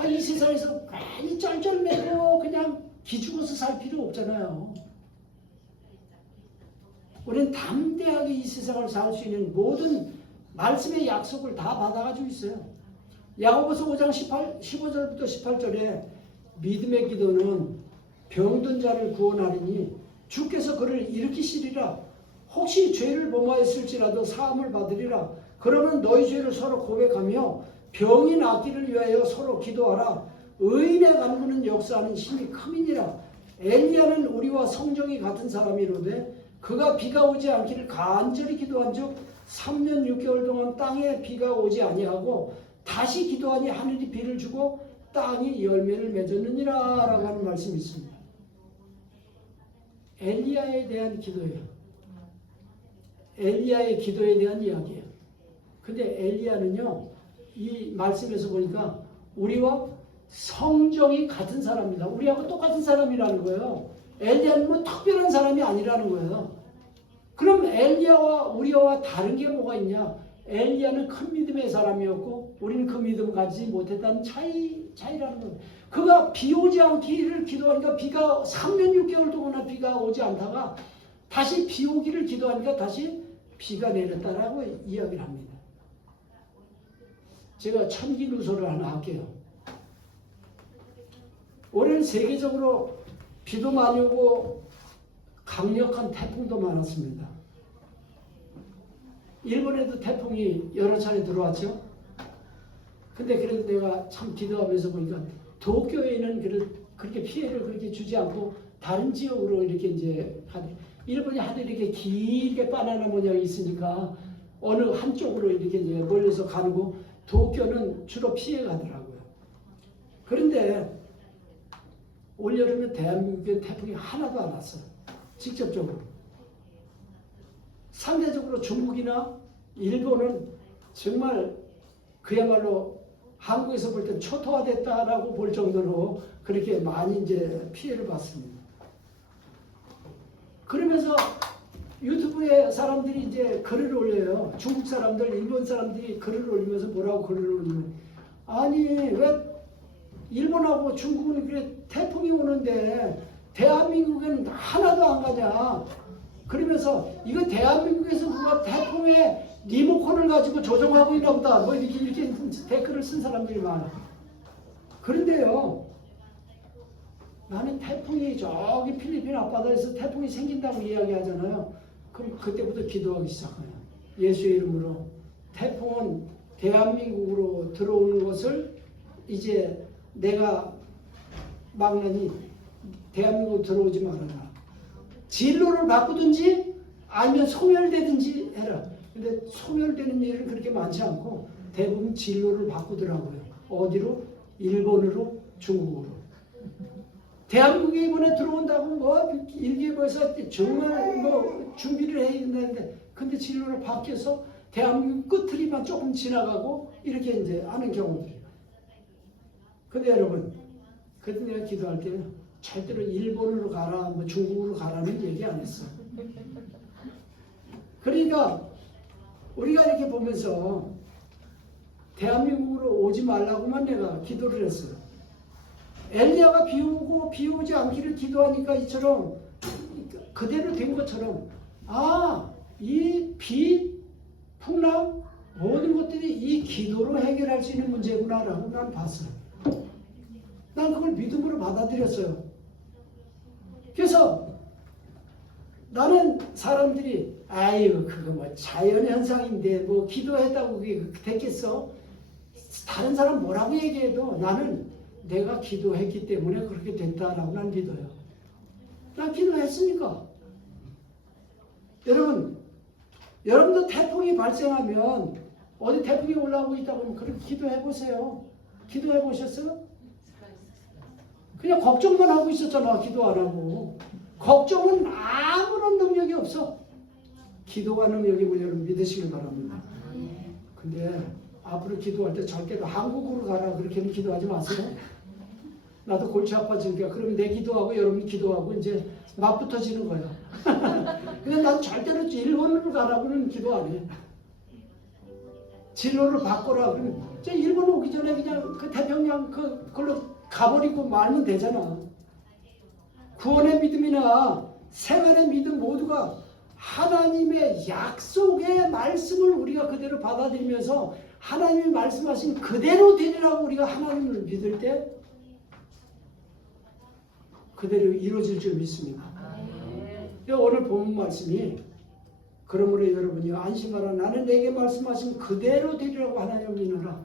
이 세상에서 괜히 쩔쩔매고 그냥 기죽어서 살 필요 없잖아요. 우리는 담대하게 이 세상을 살 수 있는 모든 말씀의 약속을 다 받아가지고 있어요. 야고보서 5장 15절부터 18절에 믿음의 기도는 병든 자를 구원하리니 주께서 그를 일으키시리라. 혹시 죄를 범하였을지라도 사함을 받으리라. 그러면 너희 죄를 서로 고백하며 병이 낫기를 위하여 서로 기도하라. 의인의 간구는 역사하는 힘이 큼이니라. 엘리야는 우리와 성정이 같은 사람이로되 그가 비가 오지 않기를 간절히 기도한즉 3년 6개월 동안 땅에 비가 오지 아니하고 다시 기도하니 하늘이 비를 주고 땅이 열매를 맺었느니라 라고 하는 말씀이 있습니다. 엘리야에 대한 기도예요. 엘리야의 기도에 대한 이야기예요. 근데 엘리야는요, 이 말씀에서 보니까 우리와 성정이 같은 사람입니다. 우리하고 똑같은 사람이라는 거예요. 엘리야는 뭐 특별한 사람이 아니라는 거예요. 그럼 엘리야와 우리와 다른 게 뭐가 있냐? 엘리야는 큰 믿음의 사람이었고 우리는 그 믿음을 가지지 못했다는 차이라는 거예요. 그가 비 오지 않기를 기도하니까 비가 3년 6개월 동안 비가 오지 않다가 다시 비 오기를 기도하니까 다시 비가 내렸다라고 이야기를 합니다. 제가 천기 누설을 하나 할게요. 올해는 세계적으로 비도 많이 오고 강력한 태풍도 많았습니다. 일본에도 태풍이 여러 차례 들어왔죠. 근데 그래도 내가 참 기도하면서 보니까 도쿄에는 그렇게 피해를 그렇게 주지 않고 다른 지역으로 이렇게 이제 일본이 하도 이렇게 길게 바나나 모양이 있으니까 어느 한쪽으로 이렇게 이제 몰려서 가고 도쿄는 주로 피해 가더라고요. 그런데 올여름에 대한민국에 태풍이 하나도 안 왔어요. 직접적으로. 상대적으로 중국이나 일본은 정말 그야말로 한국에서 볼 때 초토화됐다라고 볼 정도로 그렇게 많이 이제 피해를 받습니다. 그러면서 유튜브에 사람들이 이제 글을 올려요. 중국 사람들, 일본 사람들이 글을 올리면서 뭐라고 글을 올리면, 아니 왜 일본하고 중국은 그래 태풍이 오는데 대한민국에는 하나도 안 가냐. 그러면서 이거 대한민국에서 누가 태풍의 리모컨을 가지고 조종하고 있나 보다. 뭐 이렇게 댓글을 쓴 사람들이 많아. 그런데요, 나는 태풍이 저기 필리핀 앞바다에서 태풍이 생긴다고 이야기하잖아요. 그럼 그때부터 기도하기 시작해요. 예수의 이름으로 태풍은 대한민국으로 들어오는 것을 이제 내가 막느니 대한민국으로 들어오지 말아라. 진로를 바꾸든지 아니면 소멸되든지 해라. 근데 소멸되는 일은 그렇게 많지 않고 대부분 진로를 바꾸더라고요. 어디로? 일본으로, 중국으로. 대한민국에 이번에 들어온다고 뭐 일기예보에서 정말 뭐 준비를 해야 된다는데, 근데 진로를 바뀌어서 대한민국 끝트리만 조금 지나가고 이렇게 이제 하는 경우들이에요. 근데 여러분, 그때 내가 기도할 때 절대로 일본으로 가라, 뭐 중국으로 가라는 얘기 안 했어. 그러니까 우리가 이렇게 보면서 대한민국으로 오지 말라고만 내가 기도를 했어요. 엘리야가 비 오고 비 오지 않기를 기도하니까 이처럼 그대로 된 것처럼, 이 비, 풍랑 모든 것들이 이 기도로 해결할 수 있는 문제구나라고 난 봤어요. 난 그걸 믿음으로 받아들였어요. 그래서 나는 사람들이 아유 그거 뭐 자연현상인데 뭐 기도했다고 그게 됐겠어? 다른 사람 뭐라고 얘기해도 나는 내가 기도했기 때문에 그렇게 됐다라고 난 믿어요. 난 기도했으니까. 여러분도 태풍이 발생하면 어디 태풍이 올라오고 있다고 하면 그렇게 기도해보세요. 기도해보셨어요? 그냥 걱정만 하고 있었잖아. 기도 안 하고. 걱정은 아무런 능력이 없어. 기도가 능력임을 여러분 믿으시길 바랍니다. 근데 앞으로 기도할 때 절대로 한국으로 가라 그렇게는 기도하지 마세요. 나도 골치 아파지니까 그러면 내 기도하고 여러분이 기도하고 이제 맞붙어지는 거야. 근데 난 절대로 일본으로 가라고는 기도 안 해. 진로를 바꿔라. 그러면 일본 오기 전에 그냥 그 태평양 그걸로 가버리고 말면 되잖아. 구원의 믿음이나 생활의 믿음 모두가 하나님의 약속의 말씀을 우리가 그대로 받아들이면서 하나님이 말씀하신 그대로 되리라고 우리가 하나님을 믿을 때 그대로 이루어질 줄 믿습니다. 오늘 본 말씀이 그러므로 여러분이 안심하라. 나는 내게 말씀하신 그대로 되리라고 하나님을 믿노라.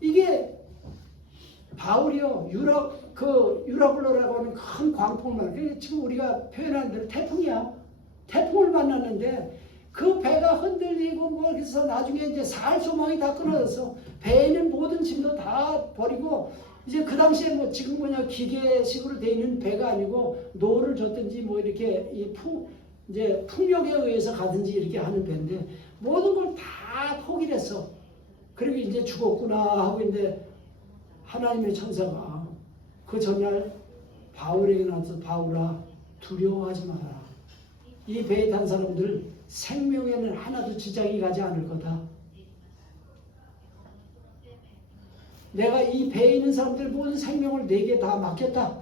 이게 바울이요 유라굴로라고 하는 큰 광풍을, 지금 우리가 표현하는 대로 태풍이야. 태풍을 만났는데 그 배가 흔들리고 뭐 그래서 나중에 이제 살 소망이 다 끊어졌어. 배에 있는 모든 짐도 다 버리고 이제 그 당시에 뭐 지금 뭐냐 기계식으로 돼 있는 배가 아니고 노를 줬든지 뭐 이렇게 이제 풍력에 의해서 가든지 이렇게 하는 배인데 모든 걸 다 포기를 했어. 그리고 이제 죽었구나 하고 있는데 하나님의 천사가 그 전날 바울에게 나와서 바울아 두려워하지 마라. 이 배에 탄 사람들 생명에는 하나도 지장이 가지 않을 거다. 내가 이 배에 있는 사람들 모든 생명을 내게 다 맡겼다.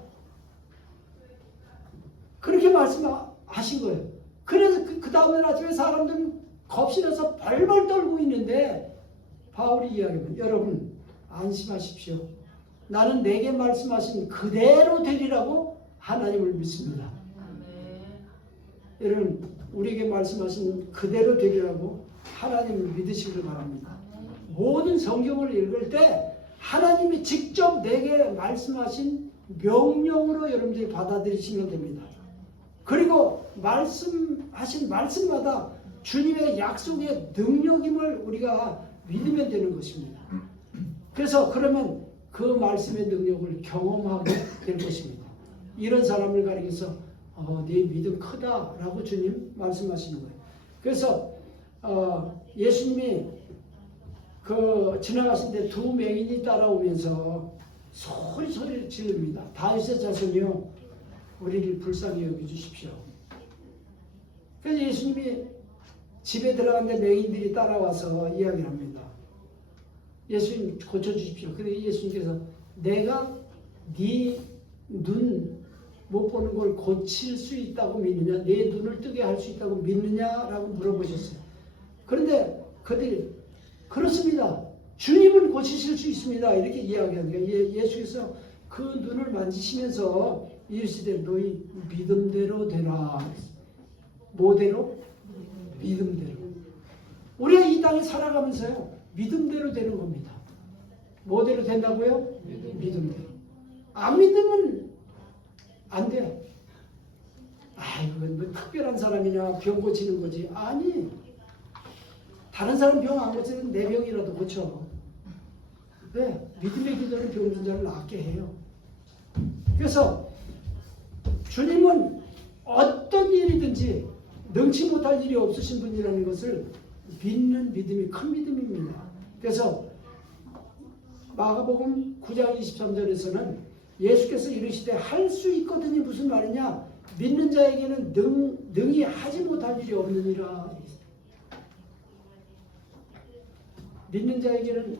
그렇게 말씀하신 거예요. 그래서 그 다음날 아침에 사람들은 겁신해서 벌벌 떨고 있는데 바울이 이야기합니다. 여러분 안심하십시오. 나는 내게 말씀하신 그대로 되리라고 하나님을 믿습니다. 여러분 우리에게 말씀하신 그대로 되리라고 하나님을 믿으시길 바랍니다. 모든 성경을 읽을 때 하나님이 직접 내게 말씀하신 명령으로 여러분들이 받아들이시면 됩니다. 그리고 말씀하신 말씀마다 주님의 약속의 능력임을 우리가 믿으면 되는 것입니다. 그래서 그러면 그 말씀의 능력을 경험하게 될 것입니다. 이런 사람을 가리켜서 네 믿음 크다라고 주님 말씀하시는 거예요. 그래서 예수님이 지나가신데 두 맹인이 따라오면서 소리를 지릅니다. 다윗의 자손이요, 우리를 불쌍히 여겨주십시오. 그래서 예수님이 집에 들어갔는데 맹인들이 따라와서 이야기를 합니다. 예수님 고쳐주십시오. 그래서 예수님께서 내가 네 눈 못 보는 걸 고칠 수 있다고 믿느냐? 내 눈을 뜨게 할 수 있다고 믿느냐라고 물어보셨어요. 그런데 그들이 그렇습니다. 주님은 고치실 수 있습니다. 이렇게 이야기하니까 예수께서 그 눈을 만지시면서 이르시되 너희 믿음대로 되라. 뭐대로? 믿음대로. 우리가 이 땅에 살아가면서요, 믿음대로 되는 겁니다. 뭐대로 된다고요? 믿음대로. 안 믿으면 안 돼. 이건 뭐 특별한 사람이냐, 병 고치는 거지. 아니, 다른 사람 병 안 고치는 내 병이라도 고쳐. 왜? 믿음의 기도는 병든 자를 낫게 해요. 그래서 주님은 어떤 일이든지 능치 못할 일이 없으신 분이라는 것을 믿는 믿음이 큰 믿음입니다. 그래서 마가복음 9장 23절에서는 예수께서 이르시되 할 수 있거든이 무슨 말이냐? 믿는 자에게는 능히 하지 못할 일이 없느니라. 믿는 자에게는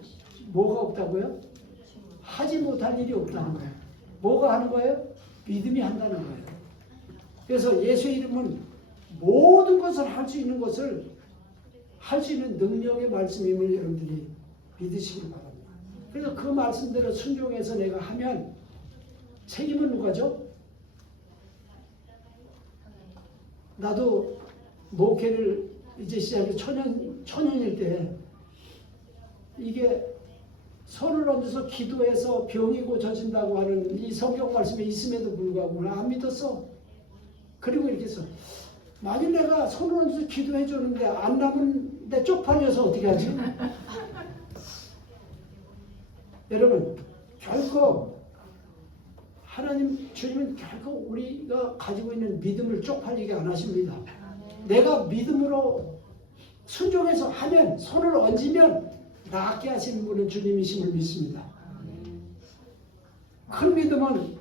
뭐가 없다고요? 하지 못할 일이 없다는 거예요. 뭐가 하는 거예요? 믿음이 한다는 거예요. 그래서 예수의 이름은 모든 것을 할 수 있는 것을 할 수 있는 능력의 말씀임을 여러분들이 믿으시길 바랍니다. 그래서 그 말씀대로 순종해서 내가 하면 책임은 누가죠? 나도 목회를 이제 시작해 초년일 때 이게 손을 얹어서 기도해서 병이 고쳐진다고 하는 이 성경 말씀에 있음에도 불구하고 안 믿었어. 그리고 이렇게 해서 만일 내가 손을 얹어서 기도해 주는데 안 나면 내 쪽팔려서 어떻게 하지? 여러분, 결코 주님은 결코 우리가 가지고 있는 믿음을 쪽팔리게 안 하십니다. 내가 믿음으로 순종해서 하면, 손을 얹으면 낫게 하시는 분은 주님이심을 믿습니다. 큰 믿음은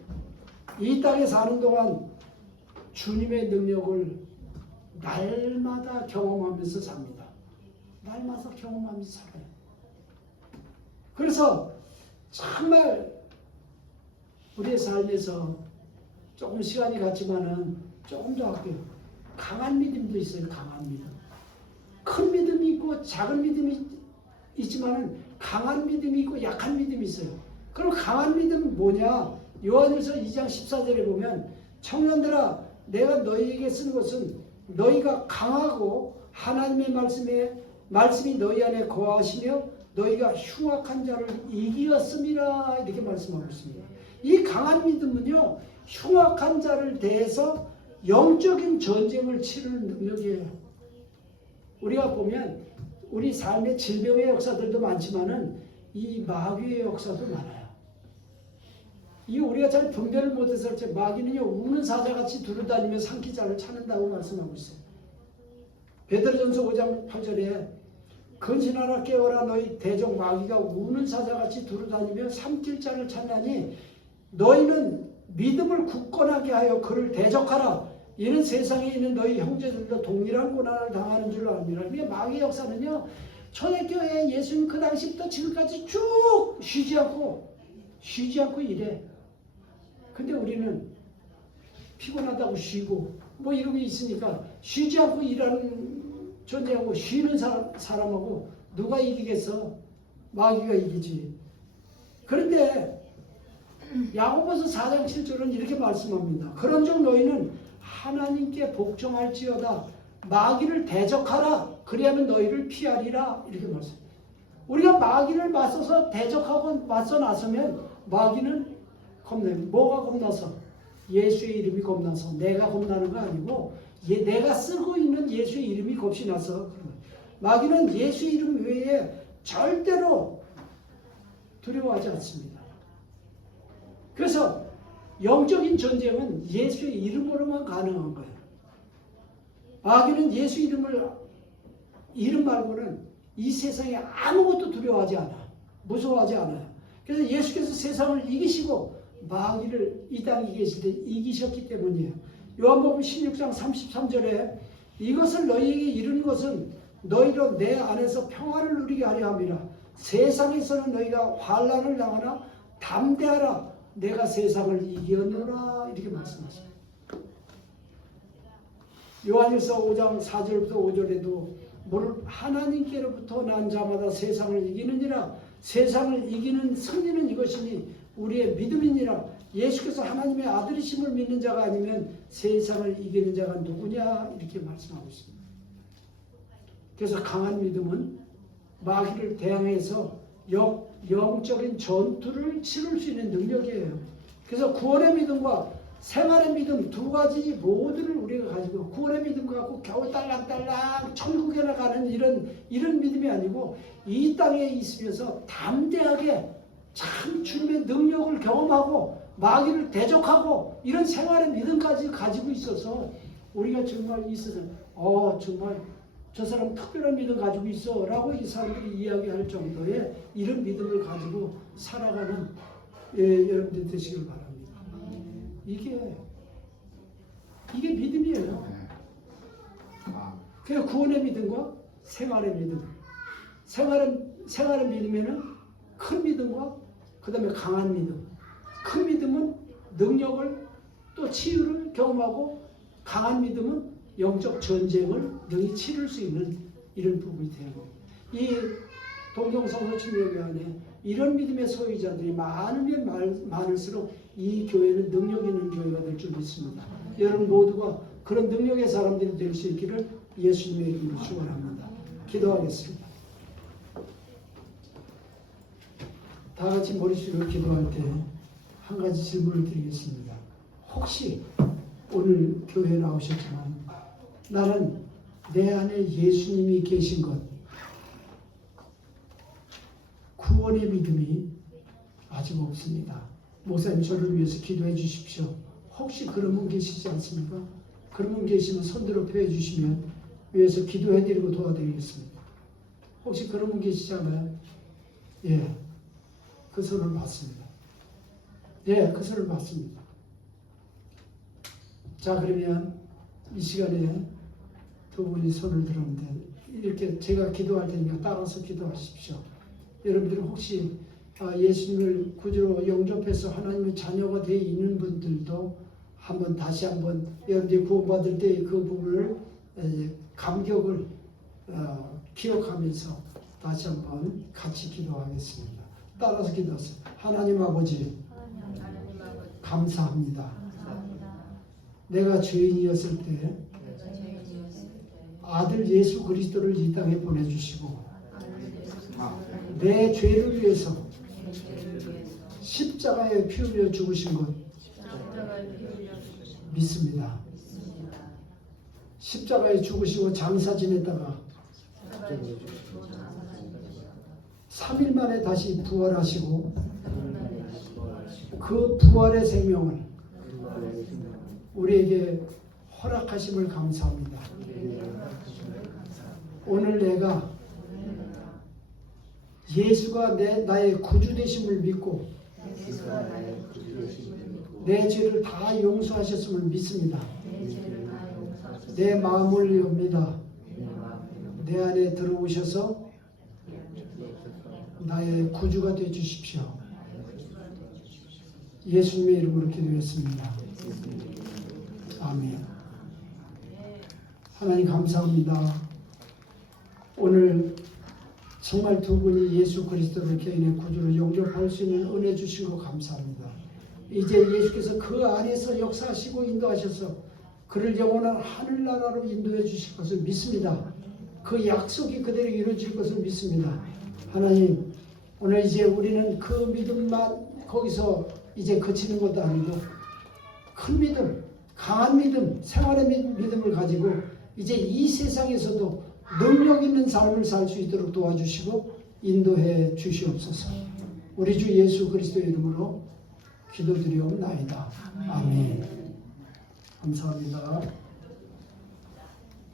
이 땅에 사는 동안 주님의 능력을 날마다 경험하면서 삽니다. 날마다 경험하면서 살아요. 그래서 정말 우리의 삶에서 조금 시간이 갔지만은 조금 더 할게요. 강한 믿음도 있어요. 강한 믿음. 큰 믿음이 있고 작은 믿음이 있지만은 강한 믿음이 있고 약한 믿음이 있어요. 그럼 강한 믿음은 뭐냐? 요한일서 2장 14절에 보면 청년들아 내가 너희에게 쓴 것은 너희가 강하고 하나님의 말씀이 너희 안에 거하시며 너희가 흉악한 자를 이기었음이라 이렇게 말씀하고 있습니다. 이 강한 믿음은요, 흉악한 자를 대해서 영적인 전쟁을 치르는 능력이에요. 우리가 보면 우리 삶의 질병의 역사들도 많지만은 이 마귀의 역사도 많아요. 이 우리가 잘 분별을 못해서 그렇지 마귀는요 우는 사자같이 두루다니며 삼키자를 찾는다고 말씀하고 있어요. 베드로전서 5장 8절에 근신하라 깨어라 너희 대적 마귀가 우는 사자같이 두루다니며 삼킬 자를 찾나니 너희는 믿음을 굳건하게 하여 그를 대적하라. 이는 세상에 있는 너희 형제들도 동일한 고난을 당하는 줄 압니다. 이게 마귀의 역사는요 초대교회 예수님 그 당시부터 지금까지 쭉 쉬지 않고 이래. 근데 우리는 피곤하다고 쉬고 뭐 이런 게 있으니까 쉬지 않고 일하는 존재하고 쉬는 사람하고 누가 이기겠어? 마귀가 이기지. 그런데 야고보서 4장 7절은 이렇게 말씀합니다. 그런즉 너희는 하나님께 복종할지어다 마귀를 대적하라 그리하면 너희를 피하리라 이렇게 말씀합니다. 우리가 마귀를 맞서서 대적하고 맞서 나서면 마귀는 겁나요. 뭐가 겁나서? 예수의 이름이 겁나서. 내가 겁나는 거 아니고 내가 쓰고 있는 예수의 이름이 겁이 나서. 마귀는 예수의 이름 외에 절대로 두려워하지 않습니다. 그래서 영적인 전쟁은 예수의 이름으로만 가능한 거예요. 마귀는 예수 이름 말고는 이 세상에 아무것도 두려워하지 않아. 무서워하지 않아요. 그래서 예수께서 세상을 이기시고 마귀를 이 땅에 계실 때 이기셨기 때문이에요. 요한복음 16장 33절에 이것을 너희에게 이르는 것은 너희로 내 안에서 평화를 누리게 하려 함이라. 세상에서는 너희가 환난을 당하나 담대하라. 내가 세상을 이겼노라. 이렇게 말씀하십니다. 요한일서 5장 4절부터 5절에도 하나님께로부터 난 자마다 세상을 이기느니라. 세상을 이기는 승리는 이것이니 우리의 믿음이니라. 예수께서 하나님의 아들이심을 믿는 자가 아니면 세상을 이기는 자가 누구냐 이렇게 말씀하고 있습니다. 그래서 강한 믿음은 마귀를 대항해서 영적인 전투를 치를 수 있는 능력이에요. 그래서 구원의 믿음과 생활의 믿음 두 가지 모두를 우리가 가지고, 구원의 믿음 갖고 겨우 딸랑딸랑 천국에 나가는 이런 믿음이 아니고 이 땅에 있으면서 담대하게 참 주님의 능력을 경험하고 마귀를 대적하고 이런 생활의 믿음까지 가지고 있어서 우리가 정말 이 세상 정말 저 사람 특별한 믿음 가지고 있어 라고 이 사람들이 이야기할 정도의 이런 믿음을 가지고 살아가는 여러분들 되시길 바랍니다. 이게 믿음이에요. 그래서 구원의 믿음과 생활의 믿음. 생활의 믿음에는 큰 믿음과 그 다음에 강한 믿음. 큰 믿음은 능력을 또 치유를 경험하고, 강한 믿음은 영적 전쟁을 능히 치를 수 있는 이런 부분이 되는 겁니다. 이 동정성서 침례교회 안에 이런 믿음의 소유자들이 많으면 많을수록 이 교회는 능력 있는 교회가 될 줄 믿습니다. 여러분 모두가 그런 능력의 사람들이 될 수 있기를 예수님의 이름으로 축원합니다. 기도하겠습니다. 다 같이 머릿속으로 기도할 때 한 가지 질문을 드리겠습니다. 혹시 오늘 교회에 나오셨지만 나는 내 안에 예수님이 계신 것, 구원의 믿음이 아직 없습니다. 목사님 저를 위해서 기도해 주십시오. 혹시 그런 분 계시지 않습니까? 그런 분 계시면 손들어 펴 주시면 위해서 기도해 드리고 도와드리겠습니다. 혹시 그런 분 계시지 않아요? 예, 그 손을 받습니다. 예, 그 손을 받습니다. 자, 그러면 이 시간에 두 분이 손을 들었는데 이렇게 제가 기도할 테니까 따라서 기도하십시오. 여러분들은 혹시 예수님을 구주로 영접해서 하나님의 자녀가 되어 있는 분들도 다시 한번 여러분들이 구원받을 때 그 부분을 감격을 기억하면서 다시 한번 같이 기도하겠습니다. 따라서 기도하세요. 하나님 아버지, 감사합니다. 내가 죄인이었을 때 아들 예수 그리스도를 이 땅에 보내주시고 내 죄를 위해서 십자가에 피 흘려 죽으신 것 믿습니다. 십자가에 죽으시고 장사 지냈다가 3일 만에 다시 부활하시고 그 부활의 생명을 우리에게 허락하심을 감사합니다. 오늘 내가 예수가 나의 구주 되심을 믿고 내 죄를 다 용서하셨음을 믿습니다. 내 마음을 엽니다. 내 안에 들어오셔서 나의 구주가 되어 주십시오. 예수님의 이름으로 기도했습니다. 아멘. 하나님 감사합니다. 오늘 정말 두 분이 예수 그리스도를 개인의 구주로 영접할 수 있는 은혜 주신 거 감사합니다. 이제 예수께서 그 안에서 역사하시고 인도하셔서 그를 영원한 하늘나라로 인도해 주실 것을 믿습니다. 그 약속이 그대로 이루어질 것을 믿습니다. 하나님, 오늘 이제 우리는 그 믿음만 거기서 이제 그치는 것도 아니고 큰 믿음, 강한 믿음, 생활의 믿음을 가지고 이제 이 세상에서도 능력 있는 삶을 살 수 있도록 도와주시고 인도해 주시옵소서. 우리 주 예수 그리스도의 이름으로 기도드리옵나이다. 아멘. 감사합니다.